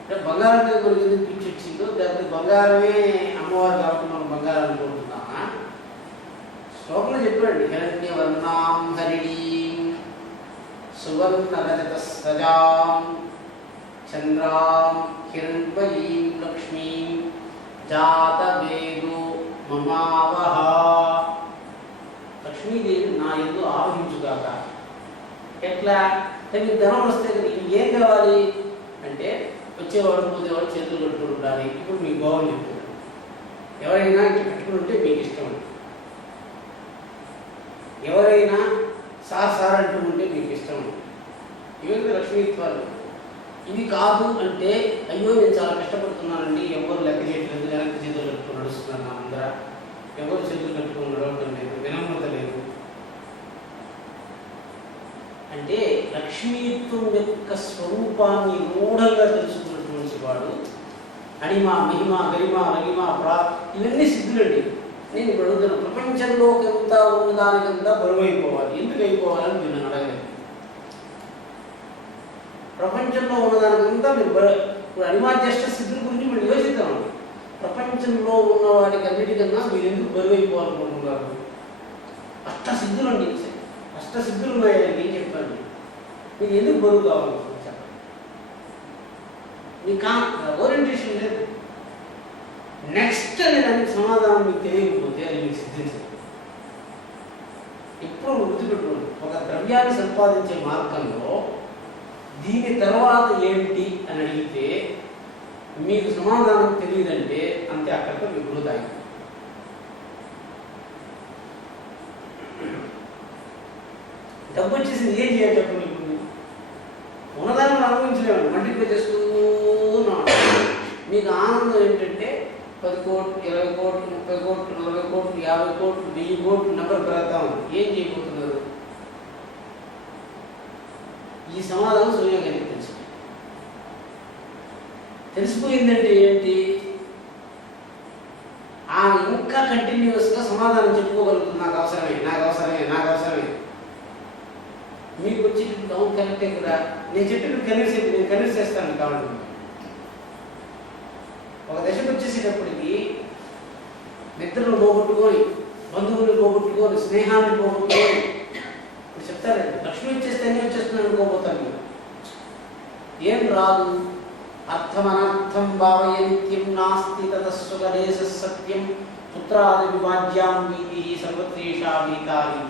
అంటే బంగారం మీద మనకి ఎందుకు పిచ్చి వచ్చిందో, లేకపోతే బంగారమే అమ్మవారు కాబట్టి మనం బంగారం అనుకుంటున్నామా? శ్లోకంలో చెప్పాడు హిరణ్యవర్ణాం హరిణీం సువర్ణరజతస్రజాం చంద్రాం హిరణ్మయీం లక్ష్మీం జాతవేదో మమావహ. లక్ష్మీదేవి నా యందు ఆవహించుగాక. ఎట్లా? మీకు ధనం వస్తే ఏం కావాలి అంటే వచ్చేవాడు పోతేవాడు చేతులు కట్టుకుని ఉండాలి. ఇప్పుడు మీకు బాగుంది చెప్తున్నాను. ఎవరైనా ఇట్లా కట్టుకుని ఉంటే మీకు ఇష్టం. ఎవరైనా సార్ అంటూ ఉంటే మీకు ఇష్టం. ఇవన్నీ లక్ష్మీత్వాలు. ఇవి కాదు అంటే అయ్యో నేను చాలా కష్టపడుతున్నానండి, ఎవరు లెక్క చేయట్లేదు, వెనక్కి చేతులు కట్టుకుని నడుస్తున్నాను, నా ముందర ఎవరు చేతులు కట్టుకుని నడవటం లేదు, వినమ్రత లేదు. అంటే లక్ష్మీత్వం యొక్క స్వరూపాన్ని మూఢంగా తెలుసుకున్నటువంటి వాడు అణిమ మహిమ గరిమ రగిమ ఇవన్నీ సిద్ధులండి. నేను ఇప్పుడు అడుగుతున్నా, ప్రపంచంలోకంతా ఉన్నదానికంతా బరువైపోవాలి. ఎందుకు అయిపోవాలని మీరు నన్ను అడగలేదు. ప్రపంచంలో ఉన్నదానికంతా మీరు ఇప్పుడు అనిమాధ్యష్ట సిద్ధుల గురించి మీరు యోచిద్దాం. ప్రపంచంలో ఉన్న వాటికి అన్నిటికన్నా మీరు ఎందుకు బరువైపోవాలనుకుంటున్నారు? అష్టసిద్ధులు అండి. అష్టసిద్ధులు ఉన్నాయని ఏం చెప్పాను. మీరు ఎందుకు బరువు కావాలనుకుంటున్నారు చెప్పండి. మీకు ఓరియంటేషన్ లేదు. నెక్స్ట్ అనే దానికి సమాధానం మీకు తెలియకపోతే అది మీకు సిద్ధించదు. ఇప్పుడు గుర్తుపెట్టుకోండి, ఒక ద్రవ్యాన్ని సంపాదించే మార్గంలో దీని తర్వాత ఏమిటి అని అడిగితే మీకు సమాధానం తెలియదంటే అంతే, అక్కడితో మీకు వృధా. డబ్బు వచ్చేసింది, ఏం చేయాలి చెప్పండి. ఇప్పుడు ఉన్నదాన్ని అనుభవించలేము, మల్టిప్లై చేస్తూ ఉన్నాం. మీకు ఆనందం ఏంటంటే 10 కోట్లు, 20 కోట్లు, 30 కోట్లు, 40 కోట్లు, 50 కోట్లు, 1000 కోట్లు నెంబర్ పెడతాం. ఏం చేయబోతున్నారు? ఈ సమాధానం సూర్యగారికి తెలిసిపోయిందంటే ఏంటి? ఆమె ఇంకా కంటిన్యూస్గా సమాధానం చెప్పుకోగలుగుతుంది. నాకు అవసరమే, నాకు అవసరమే, నాకు అవసరమే. మీకు వచ్చి అవును కరెక్టే కదా, నేను చెప్పి కన్విన్స్ చేస్తాను కావాలి. ఒక దశకు వచ్చేసేటప్పటికి నిద్రను పోగొట్టుకొని, బంధువులు పోగొట్టుకొని, స్నేహాన్ని పోగొట్టుకొని ఇప్పుడు చెప్తారండి లక్ష్మి వచ్చేస్తే అన్నీ వచ్చేస్తున్నాను అనుకోపోతాను. మీరు ఏం రాదు. అర్థమనర్థం భావయ నిత్యం నాస్తి తతస్సుగదేశ సత్యం పుత్రాది విభాజ్యాం వీతి సర్వత్రేషా వీతాది.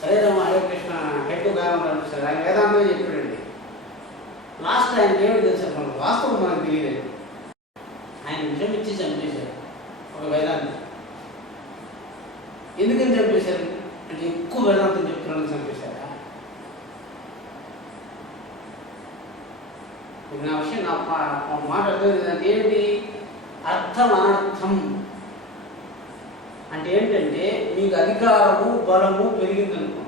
సరేనమ్మ హరే కృష్ణ హెడ్ కారణం అనిపిస్తుంది. ఆయన వేదాంతం చెప్పాడండి. లాస్ట్ ఆయనకి ఏమి తెలుసు మనకు వాస్తవం మనకు తెలియదండి. ఆయన విషయం ఇచ్చి చంపేశారు ఒక వేదాంతం. ఎందుకని చంపేశారు అంటే ఎక్కువ వేదాంతం చెప్తున్నాడని చంపేశారా? నా విషయం నా మాట అర్థమైంది. ఏంటి అర్థం అనర్థం అంటే ఏంటంటే మీకు అధికారము బలము పెరిగిందనుకో.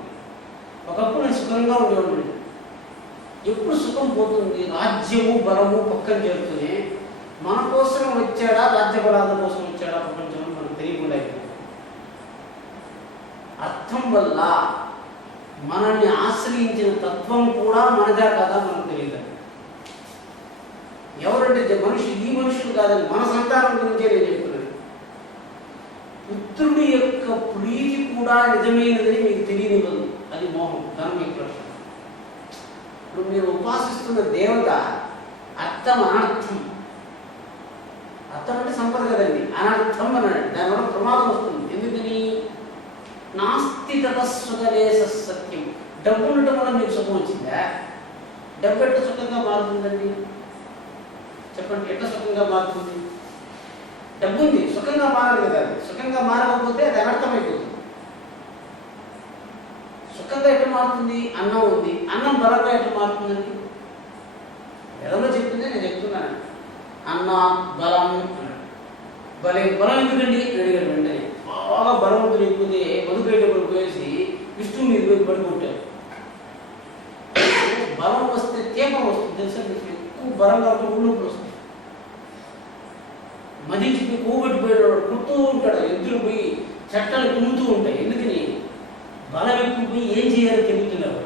ఒకప్పుడు నేను సుఖంగా ఉండేవాడిని. ఎప్పుడు సుఖం పోతుంది? రాజ్యము బలము పక్కన చేరుతూనే మన కోసం వచ్చాడా, రాజ్య బలాల కోసం వచ్చాడా ప్రపంచంలో మనకు తెలియకుండా అయిపోయింది. అర్థం వల్ల మనల్ని ఆశ్రయించిన తత్వం కూడా మనదే కదా మనకు తెలియదు. ఎవరంటే ఈ మనుషులు కాదని మన సంతానం గురించే నేను చెప్తున్నాను. పుత్రుడి యొక్క ప్రీతి కూడా నిజమైనదని మీకు తెలియనివ్వదు. అది మోహం, ధనం యొక్క లక్షణం. ఇప్పుడు మీరు ఉపాసిస్తున్న దేవత అర్థం అనర్థం. అర్థం అంటే సంపద కదండి, అనర్థం అన్నాడు. దానివల్ల ప్రమాదం వస్తుంది. ఎందుకని? నాస్తి తతస్వగలేశ సత్యం. డబ్బు ఉండటం వల్ల మీకు సుఖం వచ్చిందా? డబ్బు ఎట్లా సుఖంగా మారుతుందండి? చెప్పండి, ఎట్లా సుఖంగా మారుతుంది? డబ్బు ఉంది, సుఖంగా మారాలి కదా. అది సుఖంగా మారకపోతే అది అనర్థమైపోతుంది. సుఖంగా ఎట్లా మారుతుంది? అన్నం ఉంది, అన్నం బలంగా ఎట్లా మారుతుందండి? వేదంలో చెప్తుంది, నేను చెప్తున్నాను. అన్న బలం అన్నాడు. బలం ఎందుకండి అడిగాడు వెంటనే. బాగా బలవంతులు లేకపోతే మధుపేటప్పుడు పోయేసి విష్ణువు మీద పోయి పడుకుంటారు. బలం వస్తే తీపం వస్తుంది తెలుసా? ఎక్కువ బలం కాబట్టి ఊళ్ళోకి వస్తుంది. మదించి కూగట్టిపోయాడు, కుడుతూ ఉంటాడు. ఎద్దులు పోయి చట్టాలు కుమ్ముతూ ఉంటాయి. ఎందుకని? బలం ఎక్కువ పోయి ఏం చేయాలో తెలియట్లేదు.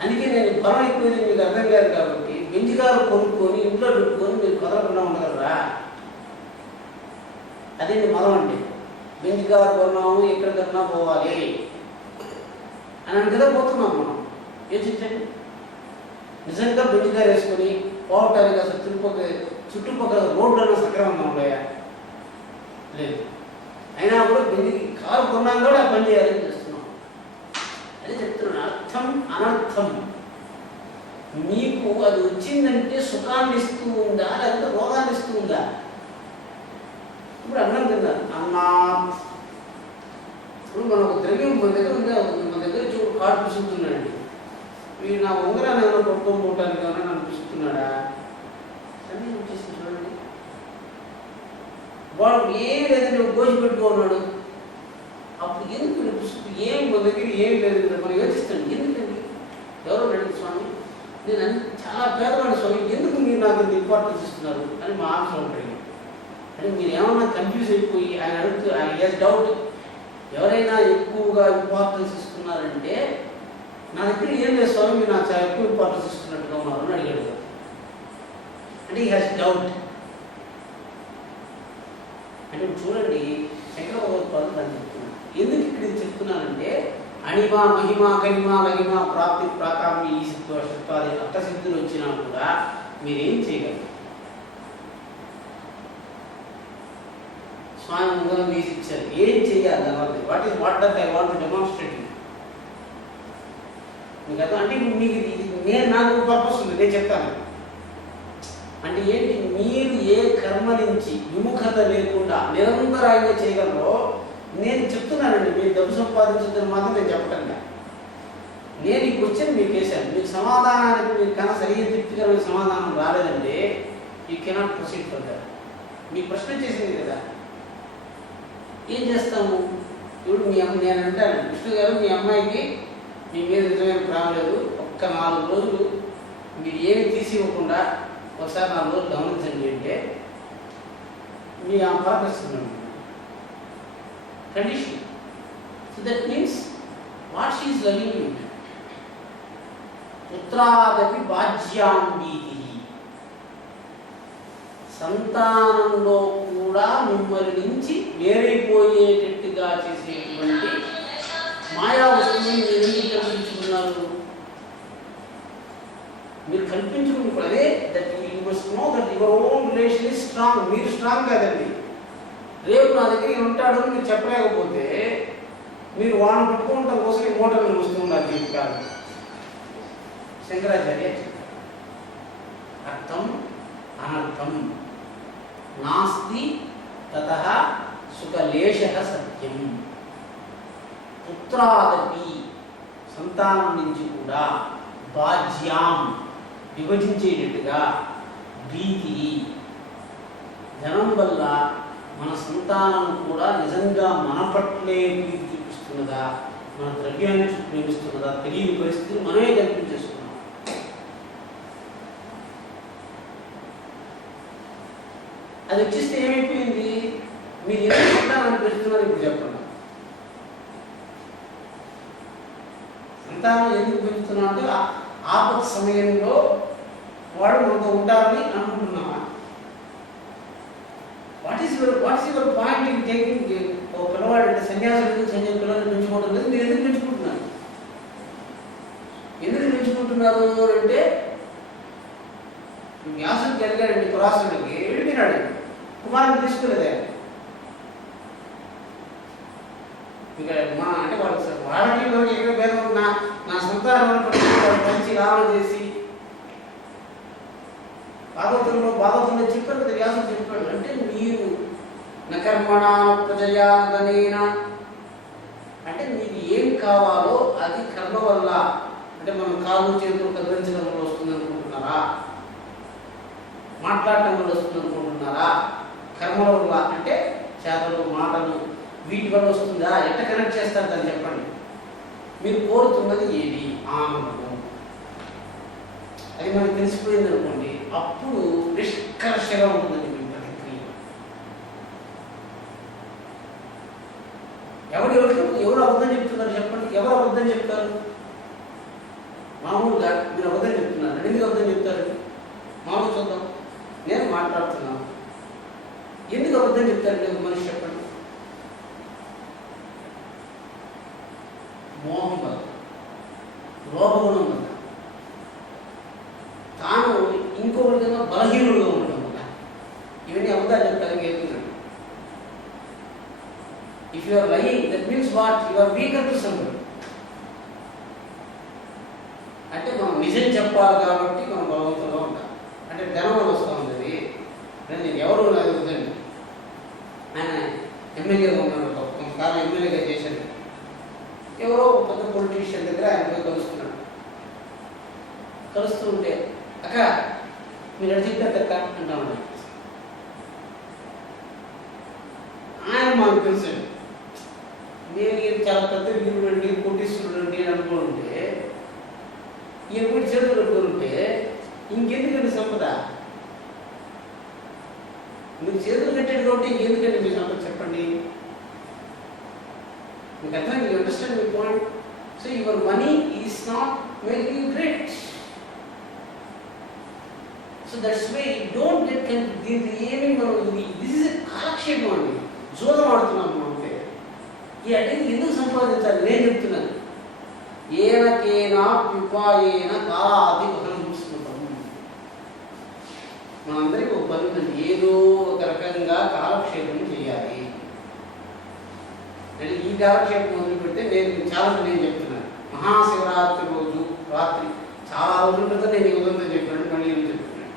అందుకే నేను బలం ఎక్కువైంది మీకు అర్థం కాదు కాబట్టి బెంజిగారు కొనుక్కొని ఇంట్లో పెట్టుకొని మీరు కదలకుండా ఉండగలరా? అదే మదం అంటే. బెంజిగారు కొన్నాము, ఎక్కడికన్నా పోవాలి అని కదా పోతున్నాం మనం. యోచించండి, నిజంగా బెంజిగారు వేసుకొని పోవటానికి అసలు చుట్టుపక్కల రోడ్లన్నా సక్రమంగా ఉన్నాయా? లేదు. అయినా కూడా బెంజికి కారు కొన్నాం కూడా ఆ పని చేయాలని చేస్తున్నాం. అదే చెప్తున్నాను, అర్థం అనర్థం. మీకు అది వచ్చిందంటే సుఖాన్ని ఇస్తూ ఉందా లేకపోతే రోగాన్ని ఇస్తూ ఉందా? ఇప్పుడు అన్నం తిన్నారు, అన్నా ఇప్పుడు మన ఒక ద్రవ్యం మన దగ్గర ఉందా? మన దగ్గర చూడు కాడు పిసుకుతున్నాడండి. మీరు నా ఉంగరాన్ని ఏమైనా కొట్టుకోకపోవటానికి ఏమైనా నన్ను పిసుకుతున్నాడా? అన్నీ వచ్చేసి చూడండి. వాడు ఏమి లేదండి గోజి పెట్టుకున్నాడు. అప్పుడు ఎందుకు పిసుకు? ఏమి మన దగ్గర ఏమి లేదు కదా మనం యోచిస్తాను. ఎందుకండి? ఎవరో అడిగింది, స్వామి నేను చాలా పేదవాడి స్వామి, ఎందుకు మీరు నాకు ఇంపార్టెన్స్ ఇస్తున్నారు అని మా ఆఫీస్లో అడిగాను. అంటే మీరు ఏమన్నా కన్ఫ్యూజ్ అయిపోయి ఆయన అడుగుతూ ఆయన హ్యాస్ డౌట్. ఎవరైనా ఎక్కువగా ఇంపార్టెన్స్ ఇస్తున్నారంటే నా దగ్గర ఏం లేదు స్వామి, మీరు నాకు చాలా ఎక్కువ ఇంపార్టెన్స్ ఇస్తున్నట్టుగా ఉన్నారు అని అడిగాడు. అంటే ఈ హ్యాస్ డౌట్. అంటే చూడండి, శంకర భగవత్పాదులు అని చెప్తున్నాను. ఎందుకు ఇక్కడ చెప్తున్నానంటే అణిమ మహిమ గణిమ లగిమ ప్రాప్తి ప్రాకామ్య ఈ సిద్ధు అష్టది అష్టసిద్ధులు వచ్చినా కూడా మీరేం చేయగలరు? స్వామి ముందు తీసి ఇచ్చారు, ఏం చేయాలి దానివల్ల? What does I want to demonstrate మీకు అర్థం? అంటే మీకు నేను నాకు పర్పస్ ఉంది, నేను చెప్తాను. అంటే ఏంటి? మీరు ఏ కర్మ నుంచి విముఖత లేకుండా నిరంతరాయంగా చేయగలరో నేను చెప్తున్నానండి. మీరు డబ్బు సంపాదించదని మాత్రం నేను చెప్పటంగా. నేను ఈ క్వశ్చన్ మీకు వేశాను, మీకు సమాధానానికి మీరు కన్నా సరిగ్గా తృప్తికరమైన సమాధానం రాలేదంటే యూ కెనాట్ ప్రొసీడ్ ఫర్దర్. మీ ప్రశ్న చేసింది కదా, ఏం చేస్తాము? ఇప్పుడు నేను అంటాను, విష్ణు గారు మీ అమ్మాయికి మీ మీద నిజమైన ప్రేమ లేదు, ఒక్క 4 రోజులు మీరు ఏమి తీసి ఇవ్వకుండా ఒకసారి 4 రోజులు గమనించండి అంటే మీ ఆ పరమిస్తున్నాను condition. So that means what she is loving you. పుత్రాదపి బాధ్యాంబీతి. సంతానంలో కూడా మిమ్మల్ని నుంచి వేరైపోయేటట్టుగా చేసేటువంటి మాయా వస్తువుని మీరు ఎందుకు కల్పించుకున్నారు? మీరు కల్పించుకున్నప్పుడు అదే that you must know that your own relation is strong. మీరు స్ట్రాంగ్ కాదండి. రేపు నా దగ్గర ఉంటాడు అని మీరు చెప్పలేకపోతే మీరు వాడిని పెట్టుకోవటం కోసం ఈ మోటార్లు వస్తూ ఉండాలి జీవితాలు. శంకరాచార్య అర్థం అనర్థం నాస్తి తతః సుఖలేశః సత్యం. పుత్రాదపి సంతానం నుంచి కూడా బాధ్యాం విభజించేటట్టుగా భీతి. ధనం వల్ల మన సంతానం కూడా నిజంగా మన పట్లే ప్రీతి చూపిస్తున్నదా, మన ద్రవ్యాన్ని ప్రేమిస్తున్నదా తెలియని పరిస్థితిని మనమే కల్పించేస్తున్నాం. అది వచ్చేస్తే ఏమైపోయింది? మీరు ఎందుకు సంతానాన్ని పెంచుతున్నారు ఇప్పుడు చెప్పండి. సంతానం ఎందుకు పెంచుతున్నాం అంటే ఆపద సమయంలో వాడు మనతో ఉంటారని అనుకుంటున్నామా? What is your point in taking ఓ పిల్లవాడు అంటే సన్యాసులు ఎందుకు పిల్లల్ని పెంచుకోవడం లేదు? మీరు ఎందుకు పెంచుకుంటున్నారు? ఎందుకు పెంచుకుంటున్నారు అంటే వ్యాసుడికి అడిగాడండి, పురాసుడికి వెళ్ళిపోయినాడు, కుమారుని తీసుకునేదే. ఇంకా మా అంటే వాళ్ళకి ఎక్కడ భేదం నా సంతానం మంచి రావణ చేసి భాగవతంలో చెప్పారు కదా, వ్యాసుడు చెప్పాడు. అంటే మీరు నకర్మణ ప్రజయాదనేన అంటే మీకు ఏం కావాలో అది కర్మ వల్ల, అంటే మనం కాలు చేతులు కదిలించడం వల్ల వస్తుంది అనుకుంటున్నారా? మాట్లాడటం వల్ల వస్తుంది అనుకుంటున్నారా? కర్మల వల్ల అంటే చేతలు మాటలు వీటి వల్ల వస్తుందా? ఎట్లా కనెక్ట్ చేస్తారు దాన్ని చెప్పండి. మీరు కోరుతున్నది ఏది? ఆనందం. అది మనకు తెలిసిపోయింది అనుకోండి, అప్పుడు నిష్కర్షగా ఉంటుందండి మీ ప్రతిక్రియ. ఎవరు అబద్ధం చెప్తున్నారు చెప్పండి? ఎవరు అబద్ధం చెప్తారు? మామూలుగా మీరు అబద్ధం చెప్తున్నారు. ఎందుకు అబద్ధం చెప్తారు? మామూలు చూద్దాం. నేను మాట్లాడుతున్నాను, ఎందుకు అబద్ధం చెప్తారండి ఒక మనిషి చెప్పండి? మోహం వల్ల, లోపగుణం వల్ల, తాను ఇంకొకరి కన్నా బలహీనుడుగా ఉండడం వల్ల ఇవన్నీ అబద్ధాలు చెప్తారని చెప్తున్నాడు. If you are lying that means what? You are weaker to somebody. అంటే మనం నిజం చెప్పాలి కాబట్టి మనం బలవంతంగా ఉంటాం. అంటే ధనం వస్తూ ఉంటుంది. నేను ఎవరు నాకు వద్దండి, ఆయన ఎమ్మెల్యేగా ఉన్నాడు, కొంతకాలం ఎమ్మెల్యేగా చేశాడు. ఎవరో పెద్ద పొలిటీషియన్ దగ్గర ఆయన పోయి కలుస్తున్నాడు. కలుస్తూ ఉంటే, అక్క మీరు అడిగి చెప్పారు అక్క అంటామన్నా. ఆయన మాకు తెలుసండి, నేను చాలా పెద్ద వీరుడు అండి, కోటీశ్వరుడు అండి అని అనుకుంటే, ఎప్పుడు చేతులు కట్టుకుంటే ఇంకెందుకండి సంపద? మీరు చేతులు కట్టేది కాబట్టి ఇంకెందుకండి మీ సంపద చెప్పండి? మీకు అర్థం? You understand my point? So your money is not making you great. So that's why don't get దీనికి ఏమి దిస్ ఇస్ కాలక్షేపం అండి, జోదం ఆడుతున్నాము అంటే. ఈ అడిగి ఎందుకు సంపాదించాలి? నేను చెప్తున్నాను, ఏనకేనా ఉపాయేన కాలాది బహుస్మృతం. మనందరికీ ఒక పని ఉందండి, ఏదో ఒక రకంగా కాలక్షేపం చేయాలి. అంటే ఈ కాలక్షేపం మొదలు పెడితే నేను చెప్తున్నాను, మహాశివరాత్రి రోజు రాత్రి చాలా రోజుల క్రితం నేను ఈ ఉదంతం చెప్పాను, మళ్ళీ చెప్తున్నాను.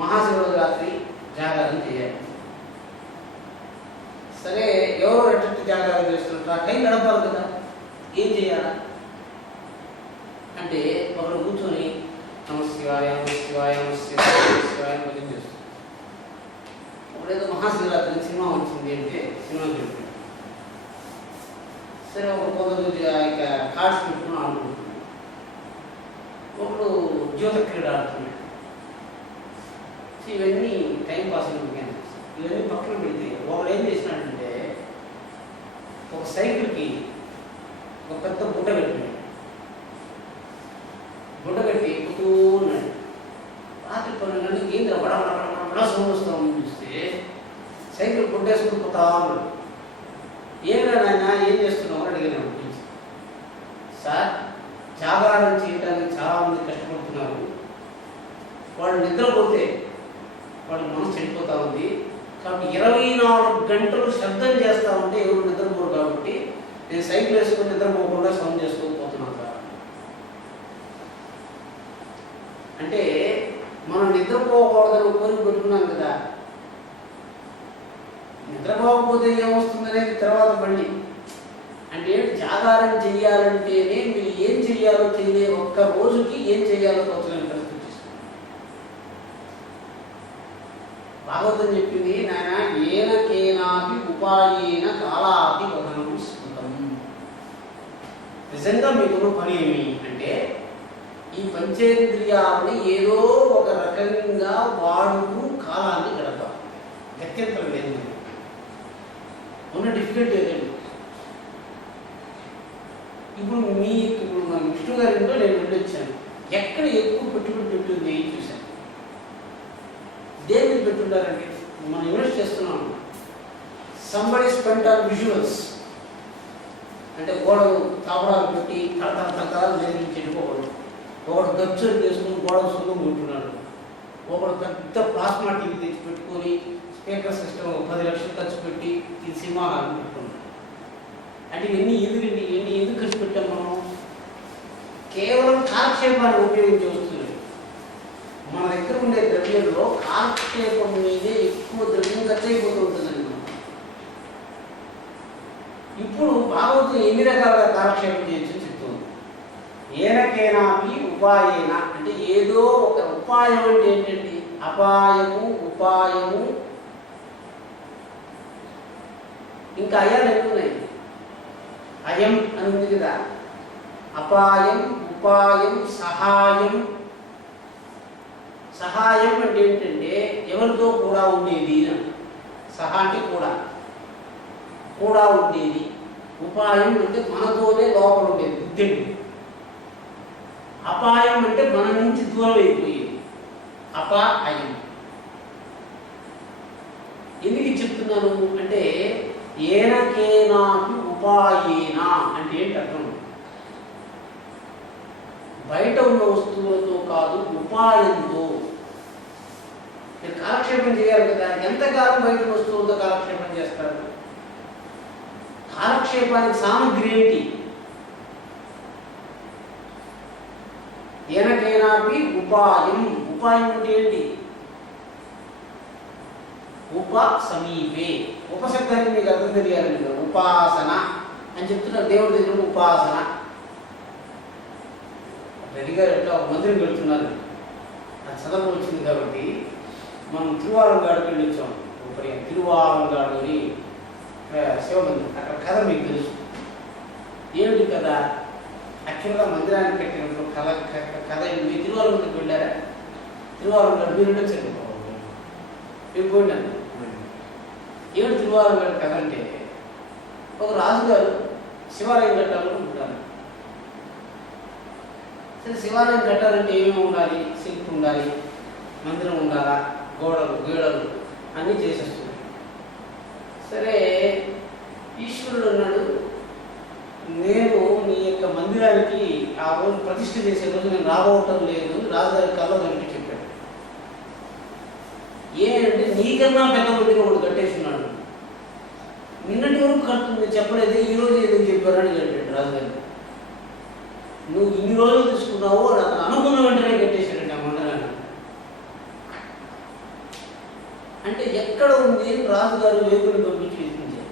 మహాశివరాత్రి రాత్రి జాగారం చేయాలి. సరే, ఎవరో ఎట్టి జాగారం చేస్తున్నట్టు ఆ టైం గడపాలి కదా, ఏం చేయాలా అంటే ఒకరు కూర్చొని నమశివాయ నమశివాయ నమశివాయ నమశివాయ భజన చేస్తారు. అప్పుడేదో మహాశివరాత్రి సినిమా వచ్చింది అంటే సినిమా చెప్పాడు. సరే, ఒక కొందరు ఇక కార్డ్స్ పెట్టుకుని ఆడుకుంటున్నాడు, ఒకడు జ్యోత క్రీడ ఆడుతున్నాడు. ఇవన్నీ టైం పాస్ ఇవన్నీ పక్కన పెడితే ఒకడు ఏం చేసినాడంటే ఒక సైకిల్కి ఒక పెద్ద గుడ్డ పెట్టినాడు. గుడ్డ పెట్టి ఎక్కుతూ ఉన్నాడు. రాత్రి 12 గంటలకు ఏంద్ర బడా సౌండ్ వస్తామని చూస్తే సైకిల్ గుడ్డేసుకుని పోతా ఉన్నాడు. ఏమైనా నాయన ఏం చేస్తున్నావు అని అడిగినాడు. సార్, జాగారం చేయడానికి చాలామంది కష్టపడుతున్నారు, వాళ్ళు నిద్రపోతే వాళ్ళ మనసు చెడిపోతూ ఉంది, కాబట్టి 24 గంటలు శబ్దం చేస్తూ ఉంటే ఎవరు నిద్రపోరు, కాబట్టి నేను సైకిల్ వేసుకొని నిద్రపోకుండా సౌండ్ చేసుకోకపోతున్నాను సార్. అంటే మనం నిద్రపోకూడదని కోరిక పెట్టుకున్నాం కదా, నిద్రపోకపోతే ఏమొస్తుందనేది తర్వాత మళ్ళీ. అంటే జాగారం చెయ్యాలంటేనే మీరు ఏం చెయ్యాలో తెలియే ఒక్క రోజుకి ఏం చెయ్యాలో తోచలేని పరిస్థితి. భాగవతం చెప్పింది, నాయన ఏనకేనాపి ఉపాయేన కాలాది వదనం స్మృతం. నిజంగా మీకున్న పని ఏమి అంటే ఈ పంచేంద్రియాలని ఏదో ఒక రకంగా వాడుతూ కాలాన్ని గడపాలి. గత్యంతరం లేదు, ఉన్న డిఫికల్టీ ఏదండి. ఇప్పుడు మా విష్ణు గారి ఇంట్లో నేను వెళ్ళొచ్చాను, ఎక్కడ ఎక్కువ పెట్టుబడి పెట్టుంది చూశాను. దేని మీద పెట్టుంటారండి? మనం ఇన్వెస్ట్ చేస్తున్నాం. సంబడి స్పెంట్ ఆన్ విజువల్స్, అంటే గోడలు తాపడాలు పెట్టి తరతరాలు నిర్మించి చెడిపోవడం. ఒకడు గచ్చులు చేసుకుని గోడలు సుఖం ఉంటున్నాడు. ఒకడు పెద్ద ప్లాస్మా టీవీ తెచ్చి పెట్టుకొని స్పీకర్ సిస్టమ్ 10 లక్షలు ఖర్చు పెట్టి ఈ సినిమా హాల్ పెట్టుకున్నాడు. అంటే ఇవన్నీ ఎందుకు ఖర్చు పెట్టాం మనం? కేవలం కాలక్షేపాన్ని ఉపయోగించి వస్తున్నాయి. మన దగ్గర ఉండే ద్రవ్యంలో కాలక్షేపం మీదే ఎక్కువ ద్రవ్యం ఖర్చు అయిపోతూ ఉంటుందండి. ఇప్పుడు భాగవతం ఎన్ని రకాలుగా కాలక్షేపం చేయొచ్చు చెప్తుంది. ఏనకేనాపి ఉపాయేన, అంటే ఏదో ఒక ఉపాయం అంటే ఏంటండి? అపాయము, ఉపాయము, ఇంకా అయాలు ఎన్ని ఉన్నాయి? అయం అని ఉంది కదా. అపాయం, ఉపాయం, సహాయం. సహాయం అంటే ఏంటంటే ఎవరితో కూడా ఉండేది. సహా అంటే కూడా ఉండేది. ఉపాయం అంటే మనతోనే లోపల ఉండేది, బుద్ధి. అపాయం అంటే మన నుంచి దూరం అయిపోయేది, అపాయం. ఎందుకు చెప్తున్నాను అంటే ఏనకేనాపి ఉపాయేన అంటే ఏంటి అర్థం? బయట ఉన్న వస్తువులతో కాదు, ఉపాయంతో మీరు కాలక్షేపం చేయాలి కదా. ఎంతకాలం బయట వస్తువులతో కాలక్షేపం చేస్తారు? కాలక్షేపానికి సామగ్రి ఏంటి? ఏనకేనాపి ఉపాయం. ఉపాయం అంటే ఏంటి? ఉప సమీపే. ఉపశబ్దానికి మీకు అర్థం తెలియాలి. ఉపాసన అని చెప్తున్నారు. దేవుడి దగ్గర ఉపాసన. రెడ్డి గారు ఎట్లా ఒక మందిరం పెడుతున్నారు, అది చదవ వచ్చింది కాబట్టి మనం తిరువారంగాడుకి వెళ్ళి వచ్చాం. తిరువారంగాడు అని శివమందిరం, అక్కడ కథ మీకు తెలుసు. ఏమిటి కదా? యాక్చువల్గా మందిరానికి కట్టినప్పుడు కథ మీ తిరువారంగడికి వెళ్ళారా? తిరువారంగాడు మీరు వచ్చండి, మీరు పోయినాను. ఏమిటి తిరువారంగాడు కథ అంటే, ఒక రాజుగారు శివాలయం కట్టాలనుకుంటారు. సరే, శివాలయం కట్టాలంటే ఏమేమి ఉండాలి? శిల్పి ఉండాలి, మందిరం ఉండాలా, గోడలు గీడలు అన్నీ చేసేస్తున్నాయి. సరే, ఈశ్వరుడు అన్నాడు, నేను నీ యొక్క మందిరానికి ఆ రోజు ప్రతిష్ఠ చేసే రోజు నేను రాబోవటం లేదు. రాజుగారి కల్లో కనిపి చెప్పాడు. ఏంటంటే నీకన్నా పెద్ద మందిరం ఒకటి కట్టేస్తున్నాడు. నిన్నటి వరకు కడుతుంది చెప్పలేదు, ఈ రోజు ఏదో చెప్పారని చెప్పాడు రాజుగారు. నువ్వు ఇన్ని రోజులు తీసుకున్నావు, అతను అనుకున్న వెంటనే కట్టేశాడండి ఆ మందిరాన్ని. అంటే ఎక్కడ ఉంది రాజుగారు వేగుని పంపించి విధించారు.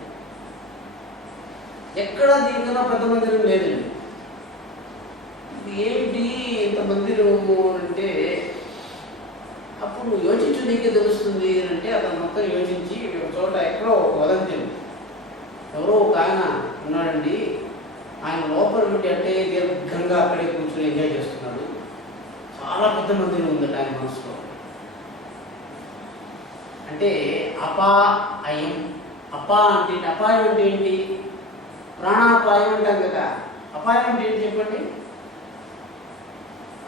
ఎక్కడా దీనికన్నా పెద్ద మందిరం లేదండి. ఇది ఏమిటి ఇంత మందిరము అంటే, అప్పుడు యోచించు నీకే తెలుస్తుంది అంటే అతను మొత్తం యోచించి ఒక చోట ఎక్కడో ఒక వదంతి, ఎవరో ఒక ఆయన ఉన్నాడండి, ఆయన లోపల నుండి అంటే దీర్ఘంగా అక్కడే కూర్చొని ఎంజాయ్ చేస్తున్నాడు. చాలా పెద్ద మందిరం ఉందట ఆయన మనసులో. అంటే అపాయం. అంటే అపాయం అంటే ఏంటి? ప్రాణాపాయం అంటాం కదా. అపాయం అంటే ఏంటి చెప్పండి?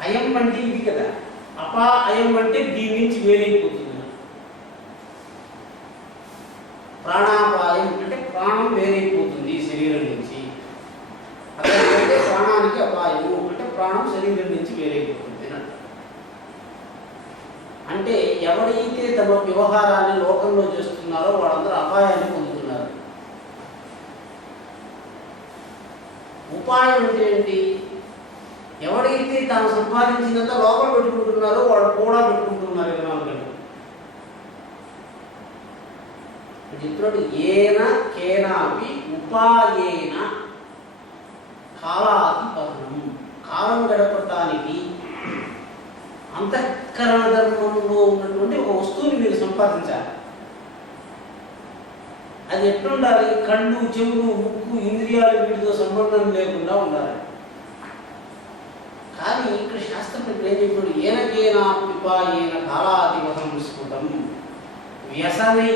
అయం అంటే ఇది కదా. అపాయం అంటే దీని నుంచి వేరైపోతుంది. ప్రాణాపాయం అంటే ప్రాణం వేరైపోతుంది శరీరం నుంచి. అదే ప్రాణానికి అపాయము అంటే ప్రాణం శరీరం నుంచి వేరైపోతుంది. అంటే ఎవరైతే తమ వ్యవహారాన్ని లోకంలో చేస్తున్నారో వాళ్ళందరూ అపాయాన్ని పొందుతున్నారు. ఉపాయం అంటే ఏంటి? ఎవరైతే తాను సంపాదించినంత లోపల పెట్టుకుంటున్నారో వాళ్ళు కూడా పెట్టుకుంటున్నారు 24 గంటలు. చెప్తున్నాడు ఏన కేనాపి ఉపాయేన కాలాధిపతనం. కాలం గడపటానికి అంతఃకరణ ధర్మంలో ఉన్నటువంటి ఒక వస్తువుని మీరు సంపాదించాలి. అది ఎట్లుండాలి? కళ్ళు, చెవులు, ముక్కు, ఇంద్రియాలు వీటితో సంబంధం లేకుండా ఉండాలి. కానీ ఇక్కడ శాస్త్రం ఇప్పుడు ఏం చెప్పాడు? ఏనకేనా ఉపాయేన కాలాధిపతం స్ఫుటం వ్యసనై.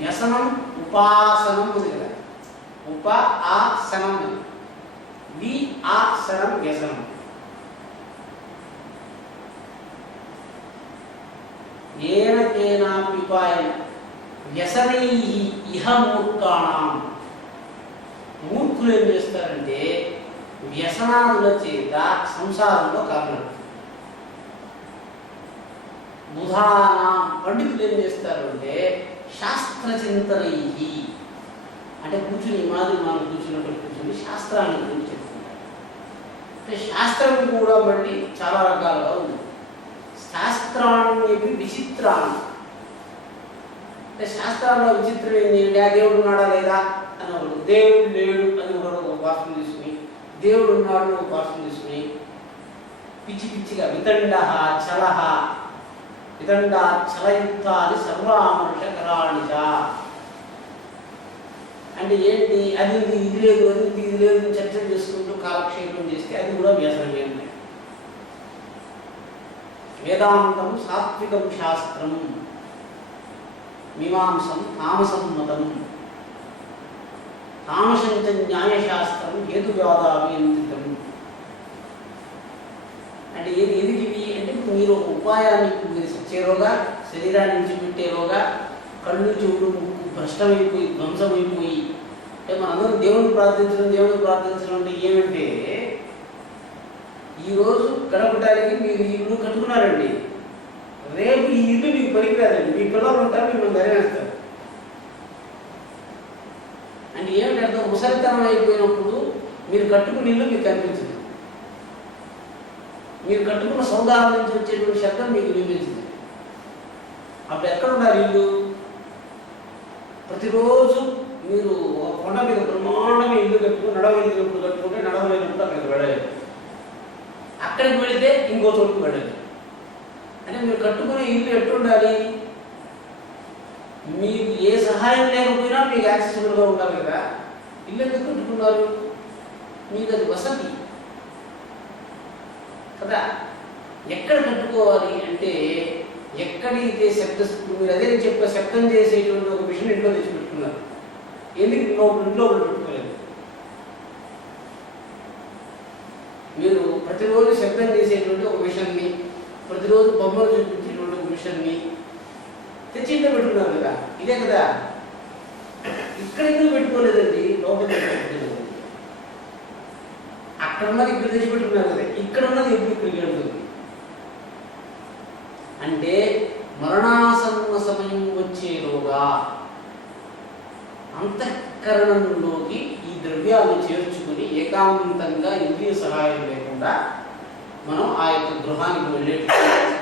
వ్యసనం ఉపాసనం ఉంది కదా. ఉప ఆసనం, వి ఆసనం వ్యసనం. ఏన కేనాపి ఉపాయేన వ్యసనైః ఇహ మూర్ఖాణం. మూర్ఖులు ఏం చేస్తారంటే వ్యసనాదుల చేత సంసారంలో కారణం. బుధానా పండితులు ఏం చేస్తారు అంటే శాస్త్ర చింతనైః, అంటే కూర్చుని మాదిరి మనం కూర్చున్నట్టు కూర్చుని శాస్త్రాన్ని గురించి చెప్తున్నారు. అంటే శాస్త్రం కూడా మళ్ళీ చాలా రకాలుగా ఉంది. శాస్త్రాన్ని విచిత్రాన్ని, అంటే శాస్త్రాల్లో విచిత్రం ఏంటి? ఆ దేవుడు ఉన్నాడా లేదా అని ఒకడు, దేవుడు లేడు అని ఒకడు ఒక భాషను తీసుకుని, దేవుడు ఉన్నాడు ఒక భాషను తీసుకుని పిచ్చి పిచ్చిగా వితండ చలహ వితండ చలయుక్తాది సర్వామర్షకరాణిజ. అంటే ఏంటి? అది ఇది లేదు, అది ఇది లేదు చర్చలు చేసుకుంటూ కాలక్షేపం చేస్తే అది కూడా వ్యసనమే. వేదాంతం సాత్వికం శాస్త్రం, మీమాంసం తామసమ్మతం, తామసంచ న్యాయశాస్త్రం హేతువ్యాదాభియంత్రితం. అంటే ఎందుకు ఇవి అంటే మీరు ఒక ఉపాయాన్ని చేరోగా, శరీరాన్ని విడిచిపెట్టేలోగా కళ్ళు చెవులు ముక్కు భ్రష్టమైపోయి ధ్వంసమైపోయి, అంటే మనందరం దేవుడిని ప్రార్థించడం అంటే ఏమంటే ఈరోజు గడపడానికి మీరు ఇల్లు కట్టుకున్నారండి, రేపు ఈ ఇల్లు మీకు పనికిరాదండి, మీ పిల్లలు ఉంటారు, మిమ్మల్ని ధరేస్తారు. అంటే ఏమిటి అర్థం? ముసలితనం అయిపోయినప్పుడు మీరు కట్టుకున్న ఇల్లు మీకు కనిపించదు, మీరు కట్టుకున్న సౌదాల నుంచి వచ్చేటువంటి శబ్దం మీకు వినిపించదు. అప్పుడు ఎక్కడ ఉన్నారు ఇల్లు? ప్రతిరోజు మీరు ఒక కొండ మీద బ్రహ్మాండంగా ఇల్లు కట్టుకుని నడవగలిగినప్పుడు కట్టుకుంటే, నడవలేనప్పుడు అక్కడికి వెళ్ళలేదు, అక్కడికి వెళితే ఇంకో చోటుకు వెళ్ళదు. అంటే మీరు కట్టుకునే ఇల్లు ఎట్టుండాలి? మీకు ఏ సహాయం లేకపోయినా మీకు యాక్సెసిబుల్గా ఉండాలి కదా. ఇల్లు ఎందుకు కట్టుకున్నారు? మీకు అది వసతి కదా. ఎక్కడ కట్టుకోవాలి అంటే ఎక్కడైతే మీరు అదే చెప్పే శబ్దం చేసేటువంటి ఒక మిషన్ ఇంట్లో తెచ్చి పెట్టుకున్నారు, ఎందుకు ఇంట్లో పెట్టుకోలేదు? మీరు ప్రతిరోజు శబ్దం చేసేటువంటి ఒక మిషన్ని, ప్రతిరోజు బొమ్మలు చూపించేటువంటి ఒక మిషన్ని తెచ్చి ఇంట్లో పెట్టుకున్నారు కదా. ఇదే కదా. ఇక్కడ ఎందుకు పెట్టుకోలేదండి? లోపల అక్కడ ఉన్నది ఇక్కడ తెచ్చి పెట్టుకున్నారు కదా. ఇక్కడ ఉన్నది ఎప్పుడు ఇక్కడికి వెళ్తుంది అంటే మరణాసన్న సమయం వచ్చేలోగా అంతఃకరణంలోకి ఈ ద్రవ్యాలను చేర్చుకుని ఏకాంతంగా ఇంద్రియ సహాయం లేకుండా మనం ఆ యొక్క గృహానికి వెళ్ళేట్టుకోవాలి.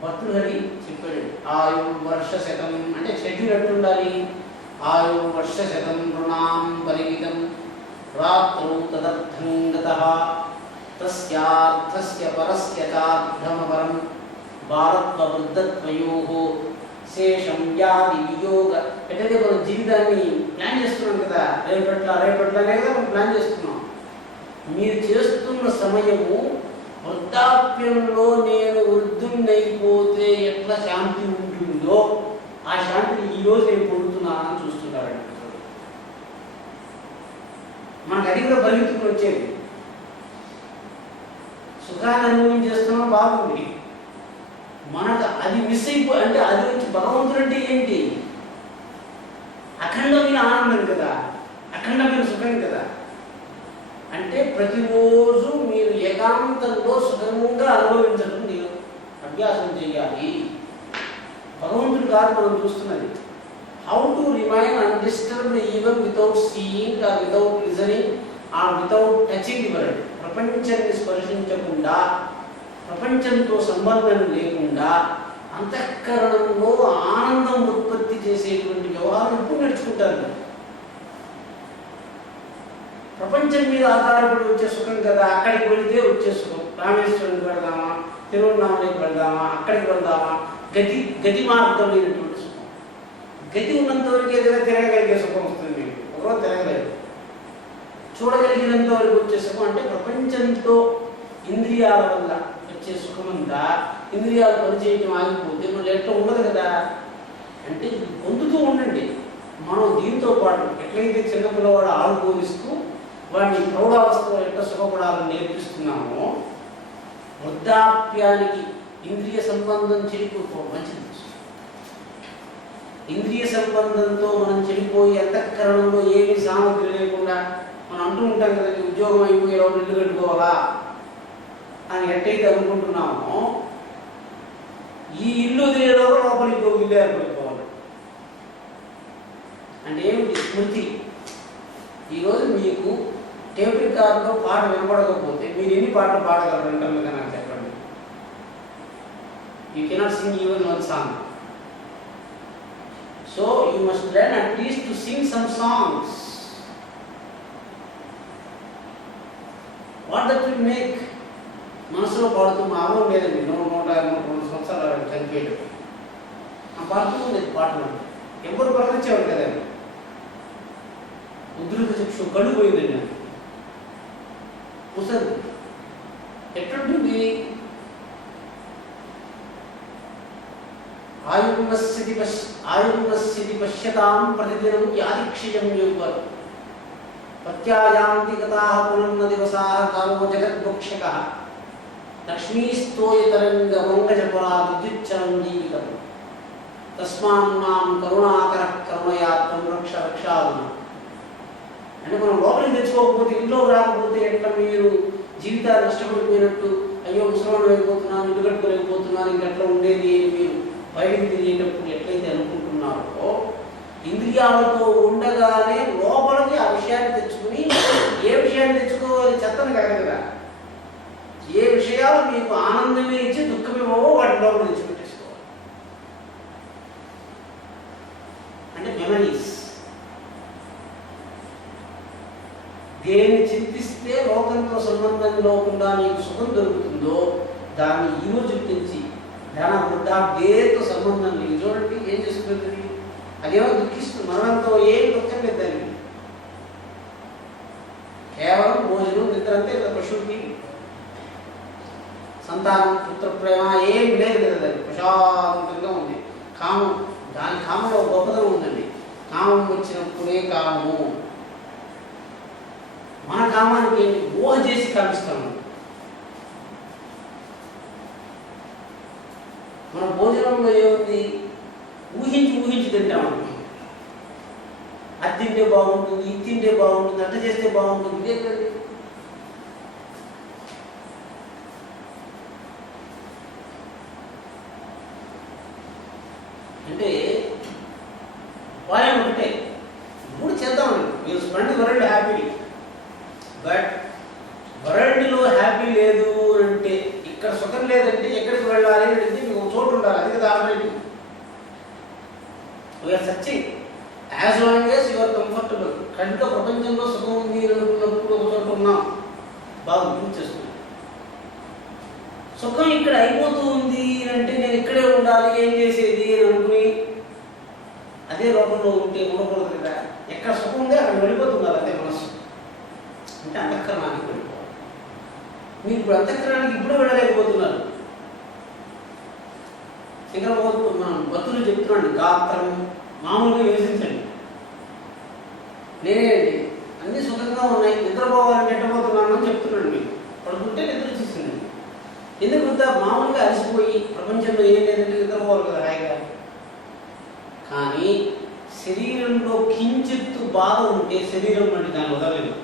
భర్తృహరి చెప్పాడు, ఆయు వర్ష శతం అంటే షెడ్యూల్ ఎట్లుండాలి? ఆయు వర్ష శతం రుణాం పరిమితం రాత్రౌ తదర్థం గతః తస్యార్థస్య పరస్య చార్ధమపరం భారత్వ వృద్ధత్వయోః శేషం వ్యాధి వియోగ. అంటే మనం జీవితాన్ని ప్లాన్ చేస్తున్నాం కదా, రేపట్లనే కదా మనం ప్లాన్ చేస్తున్నాం. మీరు చేస్తున్న సమయము వృద్ధాప్యంలో నేను వృద్ధున్నైపోతే ఎట్లా శాంతి ఉంటుందో ఆ శాంతిని ఈరోజు నేను పొందుతున్నానని చూస్తున్నారండి. మనకు అది కూడా పరిగెత్తుకుని వచ్చేది. సుఖాన్ని అనుభవించేస్తున్నాం బాగుంది, మనకు అది మిస్ అంటే అది వచ్చి భగవంతుడు అంటే ఏంటి? అఖండమైన ఆనందం కదా, అఖండమైన సుఖం కదా. అంటే ప్రతిరోజు మీరు ఏకాంతంలో సుఖంగా అనుభవించడం మీరు అభ్యాసం చేయాలి. భగవంతుడు కాదు మనం చూస్తున్నది. How to remain undisturbed even without seeing or without listening or without touching the world. ప్రపంచాన్ని స్పర్శించకుండా, ప్రపంచంతో సంబంధం లేకుండా అంతఃకరణంలో ఆనందం ఉత్పత్తి చేసేటువంటి వ్యవహారం ఎప్పుడు నేర్చుకుంటారు. ప్రపంచం మీద ఆధారపడి వచ్చే సుఖం కదా, అక్కడికి వెళితే వచ్చే సుఖం. రామేశ్వరంకి వెళ్దామా, తిరువన్నామలకి వెళ్దామా, అక్కడికి వెళ్దామా, గతి మార్గమైనటువంటి సుఖం. గతి ఉన్నంత వరకు ఏదైనా తిరగగలిగే సుఖం వస్తుంది. ఒకరోజు తిరగలేదు. చూడగలిగినంత వరకు వచ్చే సుఖం అంటే ప్రపంచంతో ఇంద్రియాల వల్ల వచ్చే సుఖం అంతా ఇంద్రియాలు పనిచేయటం ఆగిపోతే మళ్ళీ ఎట్లా ఉండదు కదా. అంటే ఇది పొందుతూ ఉండండి. మనం దీంతో పాటు ఎట్లయితే చిన్నపిల్లవాడు ఆడుకోనిస్తూ వాడిని ప్రౌఢావస్థలో ఎట్లా సుఖపడాలని నేర్పిస్తున్నామో, వృద్ధాప్యానికి ఇంద్రియ సంబంధం చెడిపోవడం మంచిది. ఇంద్రియ సంబంధంతో మనం చెడిపోయి అంతఃకరణంలో ఏమి సామగ్రి లేకుండా మనం అంటూ ఉంటాం కదండి, ఉద్యోగం అయిపోయి ఎవరు ఇల్లు కట్టుకోవాలా అని ఎట్టయితే అనుకుంటున్నామో, ఈ ఇల్లు వదిలేలో లోపలికి ఇల్లు ఏర్పడిపోవాలి. అంటే ఏమిటి? స్మృతి. ఈరోజు మీకు టేప్ రికార్డులో పాట వినపడకపోతే మీరు ఎన్ని పాటలు పాడగలరు ఇంటర్లో నాకు చెప్పండి. You cannot Singh even one song. So you must learn at least to sing some songs. What that will make? మనసులో పాడుతూ మామూలు లేదండి. 100-102 సంవత్సరాలు చనిపోయాడు. ఆ పాడుతూ ఉండేది పాటలు. ఎవరు ప్రకటించేవాడు కదండి. ఉద్రుత చక్షు కళ్ళు పోయిందండి. ముసలి ఎట్లుంటుంది? ఆయుర్నస్యతి పశ్యతాం ప్రతిదినం యాదిక్షయం యోగర్ ప్రత్యాయాంతి గతాః పునర్న దివసాః కాలో జగద్భక్షకః లక్ష్మీస్తోయతరంగమంగజపురా విద్యుచ్చరం జీవితం తస్మాన్నాం కరుణాకరః కరుణయా త్వం రక్ష రక్షాదున. అంటే మనం లోపలికి తెచ్చుకోకపోతే, ఇంట్లోకి రాకపోతే ఎట్లా మీరు జీవితాలు నష్టపడిపోయినట్టు, అయ్యో ముసలివాడు అయిపోతున్నాను, ఇల్లు కట్టుకోలేకపోతున్నాను, ఇంకెట్లా ఉండేది అని మీరు బయటికి తిరిగేటప్పుడు ఎట్లయితే అనుకుంటున్నారో, ఇంద్రియాలతో ఉండగానే లోపలికి ఆ విషయాన్ని తెచ్చుకుని, ఏ విషయాన్ని తెచ్చుకోవాలి? చెత్తను కాదు కదా. ఏ విషయాలు మీకు ఆనందమే ఇచ్చి దుఃఖమేమో వాటి లోపల తెచ్చిపెట్టేసుకోవాలి. అంటే మెమరీస్. దేన్ని చింతిస్తే లోకంతో సంబంధం లేకుండా నీకు సుఖం దొరుకుతుందో దాన్ని ఈరోజు నుంచి ధన వృద్ధాప్యేతో సంబంధం లేదు. చూడండి ఏం చేసుకుంటుంది, అదేమో దుఃఖిస్తుంది. మరణంతో ఏం దుఃఖం లేదండి. కేవలం భోజనం, నిద్ర అంతే కదా. పశువుకి సంతానం, పుత్ర ప్రేమ ఏం లేదు కదా. ప్రశాంతంగా ఉంది. కామం, దాని కామంలో గొప్పతనం ఉందండి. కామం వచ్చినప్పుడే కామము. మన కామానికి ఊహ చేసి కామిస్తాము. మన భోజనంలో ఏముంది? ఊహించి తింటాము. అది తింటే బాగుంటుంది, ఇది తింటే బాగుంటుంది, అట్లా చేస్తే బాగుంటుంది. ఇదే కదండి. అంటే పాయింట్ ఒకటే, ఇప్పుడు చేద్దామండి. మీరు స్పెండ్ వరల్డ్ హ్యాపీ, బట్ వరల్డ్లో హ్యాపీ లేదు అంటే, ఇక్కడ సుఖం లేదంటే ఎక్కడికి వెళ్ళాలి అంటే మీకు ఒక చోటు ఉండాలి. అది కదా already we are searching. As long as your comfortable. కనుక ప్రపంచంలో సుఖం ఉంది అనుకున్నప్పుడు ఒక చోట ఉన్నాం, బాగా గుర్తు చేస్తున్నాం. సుఖం ఇక్కడ అయిపోతూ ఉంది అంటే నేను ఇక్కడే ఉండాలి, ఏం చేసేది అని అనుకుని అదే లోకంలో ఉంటే ఉండకూడదు కదా. ఎక్కడ సుఖం ఉందో అక్కడ వెళ్ళిపోతున్నారు అదే మనస్సు. అంటే అంతఃకరణానికి వెళ్ళిపోవాలి. మీరు ఇప్పుడు అంతఃకరణానికి ఇప్పుడు వెళ్ళలేకపోతున్నారు. ఇంకా మనం భక్తులు చెప్తున్నాండి, గాత్రం మామూలుగా యోచించండి. నేనే అండి అన్నీ సుఖంగా ఉన్నాయి, నిద్రపోవాలని ఎట్టబోతున్నాను అని చెప్తున్నాను. మీకు పడుకుంటే నిద్ర వచ్చేసింది. ఎందుకు మామూలుగా అలసిపోయి ప్రపంచంలో ఏం లేదంటే నిద్రపోవాలి కదా హాయిగా. కానీ శరీరంలో కించిత్తు బాధ ఉంటే శరీరం అంటే దాన్ని వదలలేదు.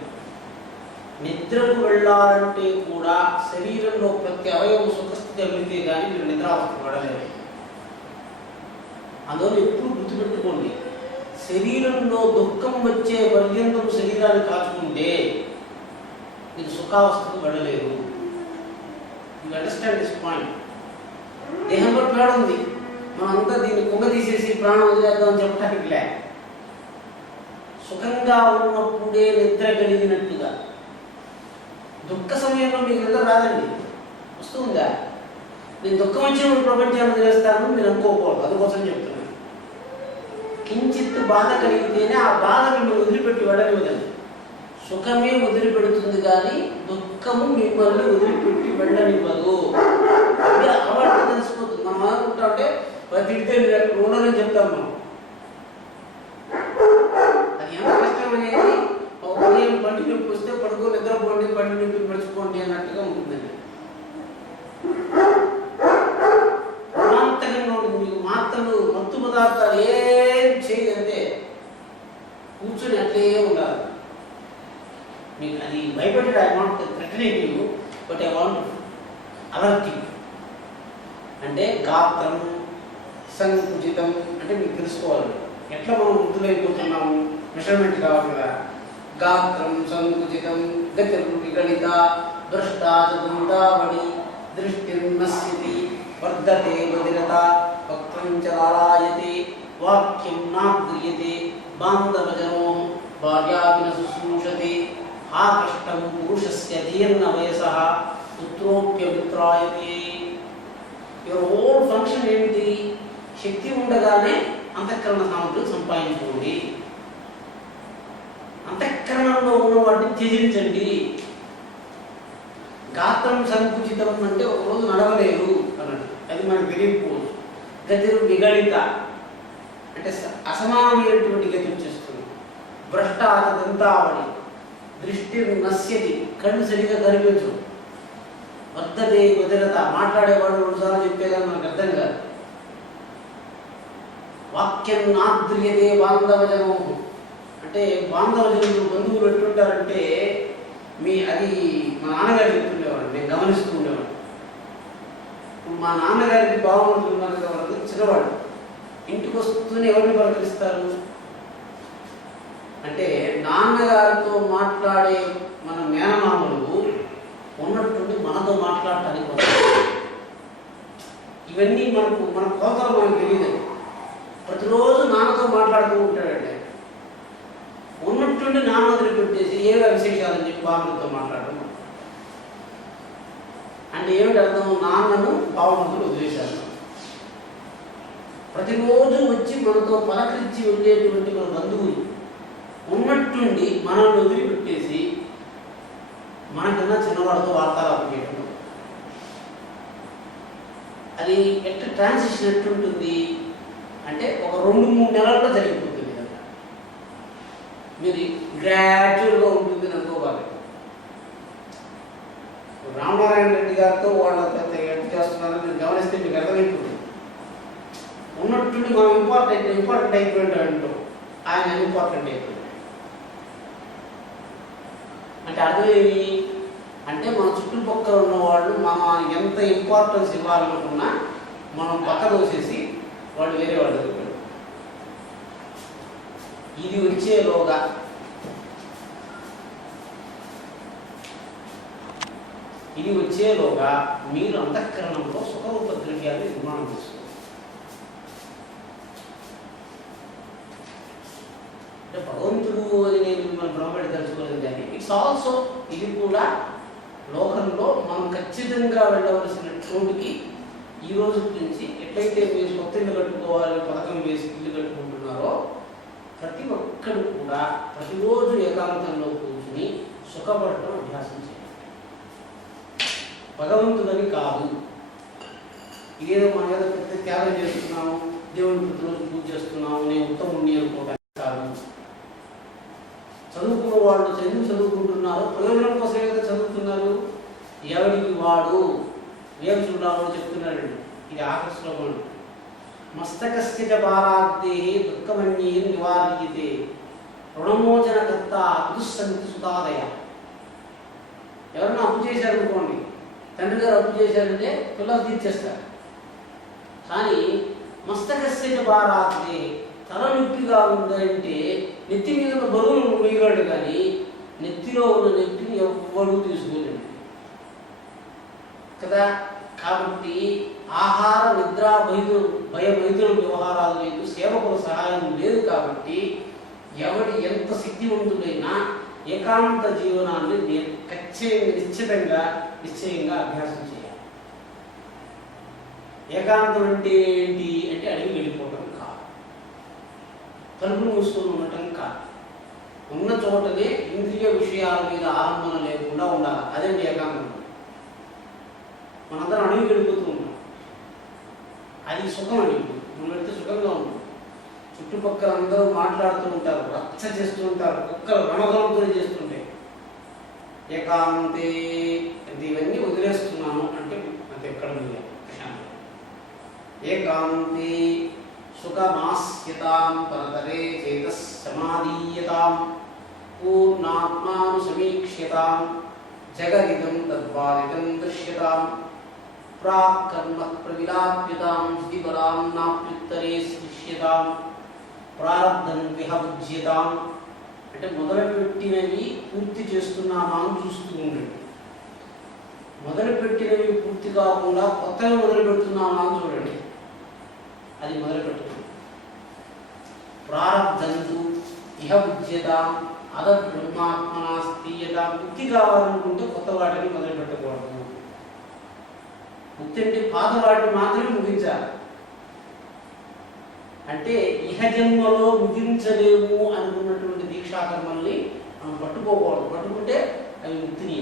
నిద్రకు వెళ్ళాలంటే కూడా శరీరంలో ప్రతి అవయవం సుఖస్థితి వెళితే కానీ మీరు నిద్రావస్థ పడలేదు. అందువల్ల ఎప్పుడు గుర్తుపెట్టుకోండి, శరీరంలో దుఃఖం వచ్చే పర్యంతం శరీరాన్ని కాచుకుంటే మీరు సుఖావస్థకు వెళ్ళలేరు. You understand this point. దేహంలో పేడ ఉంది, మనంతా దీన్ని కుంగ తీసేసి ప్రాణం వదిలేద్దామని చెప్పడానికి లే. సుఖంగా ఉన్నప్పుడే నిద్ర కలిగినట్టుగా. దుఃఖ సమయంలో మీకు నిద్ర రాదండి, వస్తుందా? నేను దుఃఖం వచ్చినప్పుడు ప్రపంచాన్ని వదిలేస్తాను మీరు అనుకోకూడదు. అందుకోసం చెప్తున్నాను. కించిత్ బాధ కలిగితేనే ఆ బాధ మిమ్మల్ని వదిలిపెట్టి వెళ్ళనివ్వదండి. సుఖమే వదిలిపెడుతుంది కానీ దుఃఖము మిమ్మల్ని వదిలిపెట్టి వెళ్ళనివ్వదు. అది అలవాటు తెలిసిపోతుంది. మనం అనుకుంటా అంటే తిడితే ఉండదని చెప్తాం మనం. పదార్థాలు ఏం చేయదంటే కూర్చొని అట్లే ఉండాలి. మీకు అది భయపెట్టి I want threatening you but I want alerting. అంటే గాత్రం సంకుచితం అంటే మీకు తెలుసుకోవాలి ఎట్లా మనం వృద్ధులైపోతున్నాము. మెషర్మెంట్ కావాలి కదా. గాత్రం సంకుచితం గతిర్విగళిత భ్రష్టా చతుందావళి దృష్టిర్నశ్యతి వర్ధతే బదిరత వక్త్రం చ లాలాయతే వాక్యం నాగ్రియతే బాంధవజనో భార్యాకిన శుశ్రూషతే ఆకష్టం పురుషస్య జీర్ణ వయసః పుత్రోప్యమిత్రాయతే. యువర్ హోల్ ఫంక్షన్ ఏంటి? శక్తి ఉండగానే అంతఃకరణ సామగ్రి సంపాదించుకోండి. అంతఃకరణంలో ఉన్న వాటిని త్యజించండి. గాత్రం సంకుచితం అంటే ఒకరోజు నడవలేరు అన్నాడు, అది మనకు తెలియకపోవచ్చు. గతిరు విగళిత అంటే అసమానమైనటువంటి గతి వచ్చేస్తుంది. భ్రష్టాత దంతావళి దృష్టి నశ్యతి కళ్ళు సరిగా కనిపించు. వర్ధతే బదిరత మాట్లాడేవాడు రెండుసార్లు చెప్పేదాన్ని మనకు అర్థం కాదు. వాక్యం నాద్రియతే బాంధవజనో అంటే బాంధవజనులు బంధువులు ఎట్టుంటారంటే అది మా నాన్నగారు చెప్తుండేవాడు, నేను గమనిస్తూ ఉండేవాడు. మా నాన్నగారికి బాగుంటున్నారు కాబట్టి చిన్నవాడు ఇంటికి వస్తూనే ఎవరిని పలకరిస్తారు అంటే నాన్నగారితో మాట్లాడే మన మేనమామలు ఉన్నట్టుండి మనతో మాట్లాడటానికి వస్తారు. ఇవన్నీ మన కోతలు మనకు తెలియదు. ప్రతిరోజు నాన్నతో మాట్లాడుతూ ఉంటాడండి. ఉన్నట్టుండి నాన్న వదిలిపెట్టేసి ఏవో విశేషాలని చెప్పి బామ్మతో మాట్లాడడం అంటే ఏమిటి అర్థం? నాన్నను బావమతులు వదిలేశారు. ప్రతిరోజు వచ్చి మనతో పలకరించి వెళ్ళేటువంటి మన బంధువులు ఉన్నట్టుండి మనల్ని వదిలిపెట్టేసి మనకన్నా చిన్నవాడితో వార్తాలాపం చేయడం, అది ఎట్లా ట్రాన్సిషన్ ఎట్లుంటుంది అంటే ఒక 2-3 నెలల్లో జరిగిపోతుంది. మీరు గ్రాడ్యువల్గా ఉంటుంది అనుకోవాలి. రామనారాయణ రెడ్డి గారితో వాళ్ళ ఎట్ చేస్తున్నారని మీరు గమనిస్తే మీకు అర్థమైపోతుంది. ఉన్నట్టుండి మనం ఇంపార్టెంట్ అయిపోయింది అంటూ ఆయన ఇంపార్టెంట్ అయిపోయింది అంటే అర్థమేమి అంటే మన చుట్టుపక్కల ఉన్న వాళ్ళు మనం ఎంత ఇంపార్టెన్స్ ఇవ్వాలనుకున్నా మనం పక్క దోసేసి వాళ్ళు వేరే వాళ్ళు చెప్పారు. ఇది వచ్చేలోగా మీరు అంతఃకరణంలో సుఖరూప ద్రవ్యాన్ని నిర్మాణం చేసుకోవాలి. అంటే భగవంతుడు అని నేను మిమ్మల్ని భ్రమపడి తెలుసుకోలేదు కానీ ఇట్స్ ఆల్సో ఇది కూడా లోకంలో మనం ఖచ్చితంగా వెళ్ళవలసిన చోటుకి ఈ రోజు నుంచి ఎట్లయితే మీరు సొంత ఇల్లు కట్టుకోవాలి పథకం వేసి ఇల్లు కట్టుకుంటున్నారో ప్రతి ఒక్కరు కూడా ప్రతిరోజు ఏకాంతంలో కూర్చుని సుఖపడటం అభ్యాసం చేయాలి. భగవంతుడని కాదు, ఇదేదో మన ఏదో పెద్ద త్యాగం చేస్తున్నాము, దేవుని ప్రతిరోజు పూజ చేస్తున్నాము, నేను ఉత్తముణ్ణి అనుకోవడానికి కాదు. చదువుకున్న వాళ్ళు చదువుకుంటున్నారు, ప్రయోజనం కోసమే కదా చదువుతున్నారు. ఎవరికి వాడు వేమసురావు చెప్తున్నాడు, ఇది ఆఖరి శ్లోకం. మస్తకస్య భారాగ్దే దుఃఖమన్యే నివార్యతే రుణమోచనకర్త దుస్సంతి సుతాదయ. ఎవరన్నా అప్పు చేశారనుకోండి, తండ్రి గారు అప్పు చేశారంటే పిల్లలు తీర్చేస్తారు. కానీ మస్తకస్య భారాగ్దే తల నొప్పిగా ఉందంటే నెత్తి మీద ఉన్న బరువును వేయగలడు కానీ నెత్తిలో ఉన్న నెత్తిని ఎవ్వడూ తీసుకోలేడు కదా. కాబట్టి ఆహార నిద్ర భయభైతుల వ్యవహారాలు లేదు, సేవకుల సహాయం లేదు. కాబట్టి ఎవడి ఎంత శక్తివంతుడైనా ఏకాంత జీవనాన్ని నిశ్చయంగా అభ్యాసం చేయాలి. ఏకాంతం అంటే ఏంటి అంటే అడిగి వెళ్ళిపోవడం కాదు, తలుపులు మూసుకొని ఉండటం కాదు, ఉన్న చోటనే ఇంద్రియ విషయాల మీద ఆలంబన లేకుండా ఉండాలి. అదేంటి ఏకాంతం. మనందరం అడిగి వెళ్ళిపోతూ ఉంటాం, అది సుఖం అడిగి మనం వెళ్తే సుఖంగా ఉంటుంది. చుట్టుపక్కల అందరూ మాట్లాడుతూ ఉంటారు, రచ్చ చేస్తూ ఉంటారు, కుక్కలు రణగలంతో చేస్తుంటే ఏకాంతే అంటే ఇవన్నీ వదిలేస్తున్నాను అంటే అంత ఎక్కడ ప్రశాంతం. ఏకాంతే సుఖమాస్యతాం పరతరే చేతస్ సమాధీయతాం పూర్ణాత్మాను సమీక్ష్యతాం జగదిదం తద్వాదిదం దృశ్యతాం ప్రాక్ కర్మ ప్రవిలాప్యతాం స్థితిపరాం నాప్యుత్తరే దృశ్యతాం ప్రారబ్ధం విహభుజ్యతాం. అంటే మొదలుపెట్టినవి పూర్తి చేస్తున్నామా అని చూస్తూ ఉండండి. మొదలుపెట్టినవి పూర్తి కాకుండా కొత్తగా మొదలు పెడుతున్నామా అని చూడండి. అది మొదలుపెట్టుకుంది. ప్రారబ్ధంతు ఇహ ఉజ్యతాం అద బ్రహ్మాత్మనా స్థీయత. ముక్తి కావాలనుకుంటే కొత్త వాటిని మొదలు పెట్టకూడదు. ముక్తి అంటే పాత వాటిని మాత్రమే ముగించాలి. అంటే ఇహ జన్మలో ముగించలేము అనుకున్నటువంటి దీక్షాకర్మల్ని మనం పట్టుకోకూడదు. పట్టుకుంటే అవి ముక్తిని.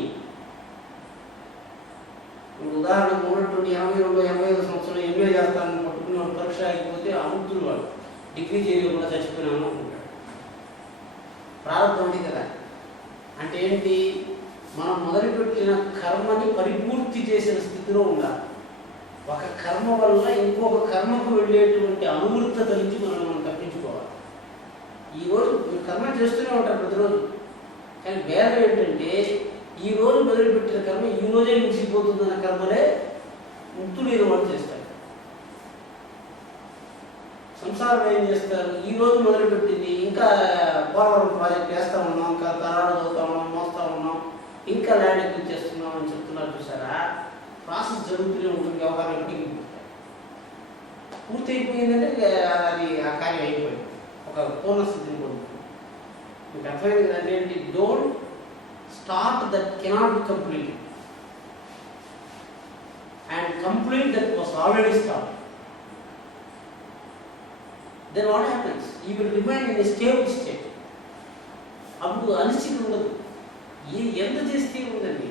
ఉదాహరణకు ఉన్నటువంటి 82-85 సంవత్సరాలు ఎంఏ చేస్తానని పట్టుకున్న పరీక్ష అయిపోతే అముక్తులు వాడు డిగ్రీ చేయకుండా చచ్చిపోయినాను అనుకుంటాడు. ప్రారంభం ఉంది కదా. అంటే ఏంటి? మనం మొదలుపెట్టిన కర్మని పరిపూర్తి చేసిన స్థితిలో ఉండాలి. ఒక కర్మ వల్ల ఇంకొక కర్మకు వెళ్ళేటువంటి అనువృత్తత నుంచి మనం తప్పించుకోవాలి. ఈరోజు మీరు కర్మ చేస్తూనే ఉంటారు ప్రతిరోజు. కానీ భేదం ఏంటంటే ఈ రోజు మొదలుపెట్టిన కర్మ ఈ రోజే ముగిసిపోతుందన్న కర్మలే ముక్తులు వాళ్ళు చేస్తారు. సంసారం ఏం చేస్తారు? ఈ రోజు మొదలుపెట్టింది ఇంకా పోలవరం ప్రాజెక్ట్ వేస్తూ ఉన్నాం, ఇంకా తరాలు చదువుతా ఉన్నాం, మోస్తా ఉన్నాం, ఇంకా ల్యాండ్ ఎక్కువ చేస్తున్నాం అని చెప్తున్నారు. చూసారా? ప్రాసెస్ జరుగుతూనే ఉంటుంది. వ్యవహారం ఎప్పటికీ పూర్తి అయిపోయిందంటే అది ఆ కార్యం అయిపోయింది. ఒక పూర్ణస్థితిని పొందుతుంది. మీకు అర్థమైంది కదంటే ఏంటి? Don't start that cannot be completed and complete that was already start. Then what happens? You will remain in a stable state. అప్పుడు అనిశ్చితి ఉండదు. ఎంత చేస్తే ఉందండి?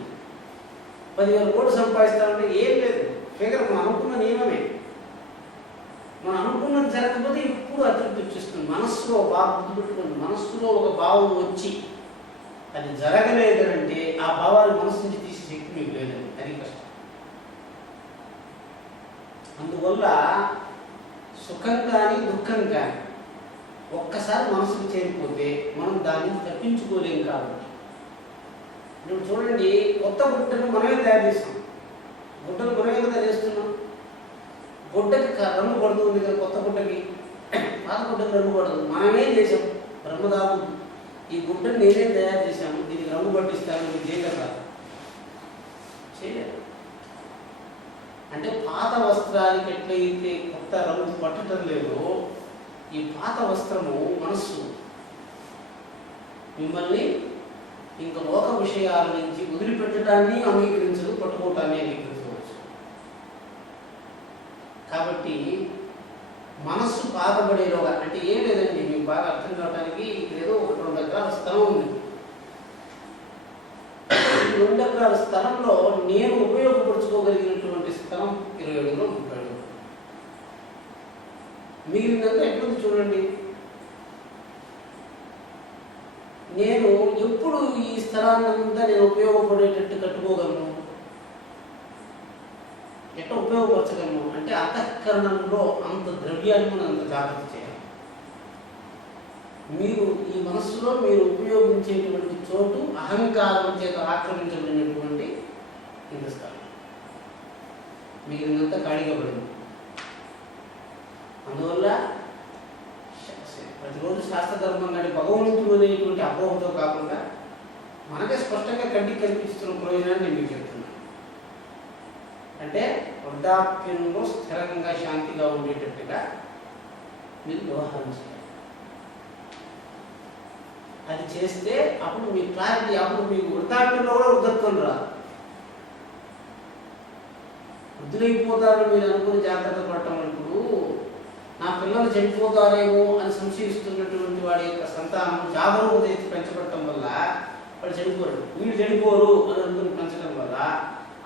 10,000 కోట్లు సంపాదిస్తామంటే ఏం లేదు. ఫిగర్ మనం అనుకున్న నియమమే. మనం అనుకున్నది జరగకపోతే ఇప్పుడు అతృప్తి వచ్చేస్తుంది. మనస్సులో బాగా గుర్తుపెట్టుకోండి. మనస్సులో ఒక భావం వచ్చి అది జరగలేదంటే ఆ భావాన్ని మనస్సు నుంచి తీసే శక్తి మీకు లేదండి. అది కష్టం. అందువల్ల సుఖం కానీ దుఃఖం కానీ ఒక్కసారి మనసుకు చేరిపోతే మనం దాన్ని తప్పించుకోలేం. కాబట్టి నువ్వు చూడండి, కొత్త గుడ్డను మనమే తయారు చేస్తాం. గుడ్డను మనమే కదా చేస్తున్నాం. గుడ్డకి రంగు పడుతుంది కదా. కొత్త గుడ్డకి పాత గుడ్డకి రంగు పడదు. మనమే చేసాం. బ్రహ్మదాము ఈ గుడ్డను నేనే తయారు చేశాను, దీనికి రంగు పట్టిస్తాను, మీకు చేయగలరా? చేయలేదు. అంటే పాత వస్త్రానికి ఎట్లయితే కొత్త రంగు పట్టడం లేదో ఈ పాత వస్త్రము మనస్సు మిమ్మల్ని ఇంకా లోక విషయాల నుంచి వదిలిపెట్టడాన్ని అంగీకరించదు, పట్టుకోవటాన్ని అంగీకరించవచ్చు. కాబట్టి మనస్సు బాధపడేలోగా అంటే ఏం లేదండి, మీకు బాగా అర్థం కావడానికి ఏదో 2 ఎకరాల స్థలం ఉంది. 2 ఎకరాల స్థలంలో నేను ఉపయోగపరుచుకోగలిగినటువంటి స్థలం 20 అడుగులు 30 అడుగులు. మిగిలినంత ఎట్లుంది చూడండి. నేను ఎప్పుడు ఈ స్థలాన్నంతా నేను ఉపయోగపడేటట్టు కట్టుకోగలను, ఎట్లా ఉపయోగపరచగలను అంటే అంతఃకరణంలో అంత ద్రవ్యాన్ని మనం అంత జాగ్రత్త చేయాలి. మీరు ఈ మనస్సులో మీరు ఉపయోగించేటువంటి చోటు అహంకారం చేత ఆక్రమించబడినటువంటి ఇంత స్థలం, మిగిలినంత ఖాళీగా పడింది. అందువల్ల ప్రతిరోజు శాస్త్రధర్మం కానీ భగవంతుడు అనేటువంటి అపోహతో కాకుండా మనకే స్పష్టంగా కంటికి కనిపిస్తున్న ప్రయోజనాన్ని నేను మీకు చెప్తున్నాను. అంటే వృద్ధాప్యంలో స్థిరంగా శాంతిగా ఉండేటట్టుగా మీరు వ్యవహారం చేయాలి. అది చేస్తే అప్పుడు మీ క్లారిటీ, అప్పుడు మీకు వృద్ధాప్యంలో కూడా వృద్ధత్వం రాదు. వృద్ధులైపోతారని మీరు అనుకుని జాగ్రత్త పడటం. ఇప్పుడు నా పిల్లలు చనిపోతారేమో అని సంశయిస్తున్నటువంటి వాడి యొక్క సంతానం జాగరూకత ఎత్తి పెంచబడటం వల్ల వాడు చనిపోరు, వీళ్ళు చనిపోరు అని అనుకుని పెంచడం వల్ల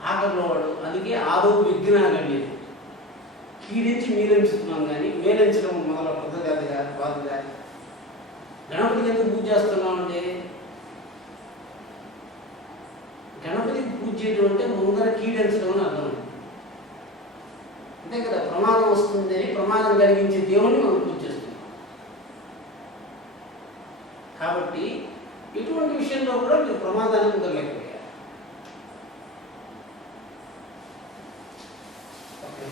ఆఖరిలో వాడు అందుకే ఆదో విఘ్నాగండి కీడించి మీరెంచుతున్నాం కానీ వేలించడం మొదల పద్ధతి కాదు, బాధగా. గణపతికి ఎందుకు పూజ చేస్తున్నామంటే గణపతికి పూజ చేయడం అంటే ముందర కీడించడం అని అర్థం. అంతే కదా, ప్రమాదం వస్తుంది అని ప్రమాదం కలిగించే దేవుణ్ణి మనం పూజ చేస్తున్నాం. కాబట్టి ఇటువంటి విషయంలో కూడా మీరు ప్రమాదాన్ని వదలలేకపోయారు. ఓకే.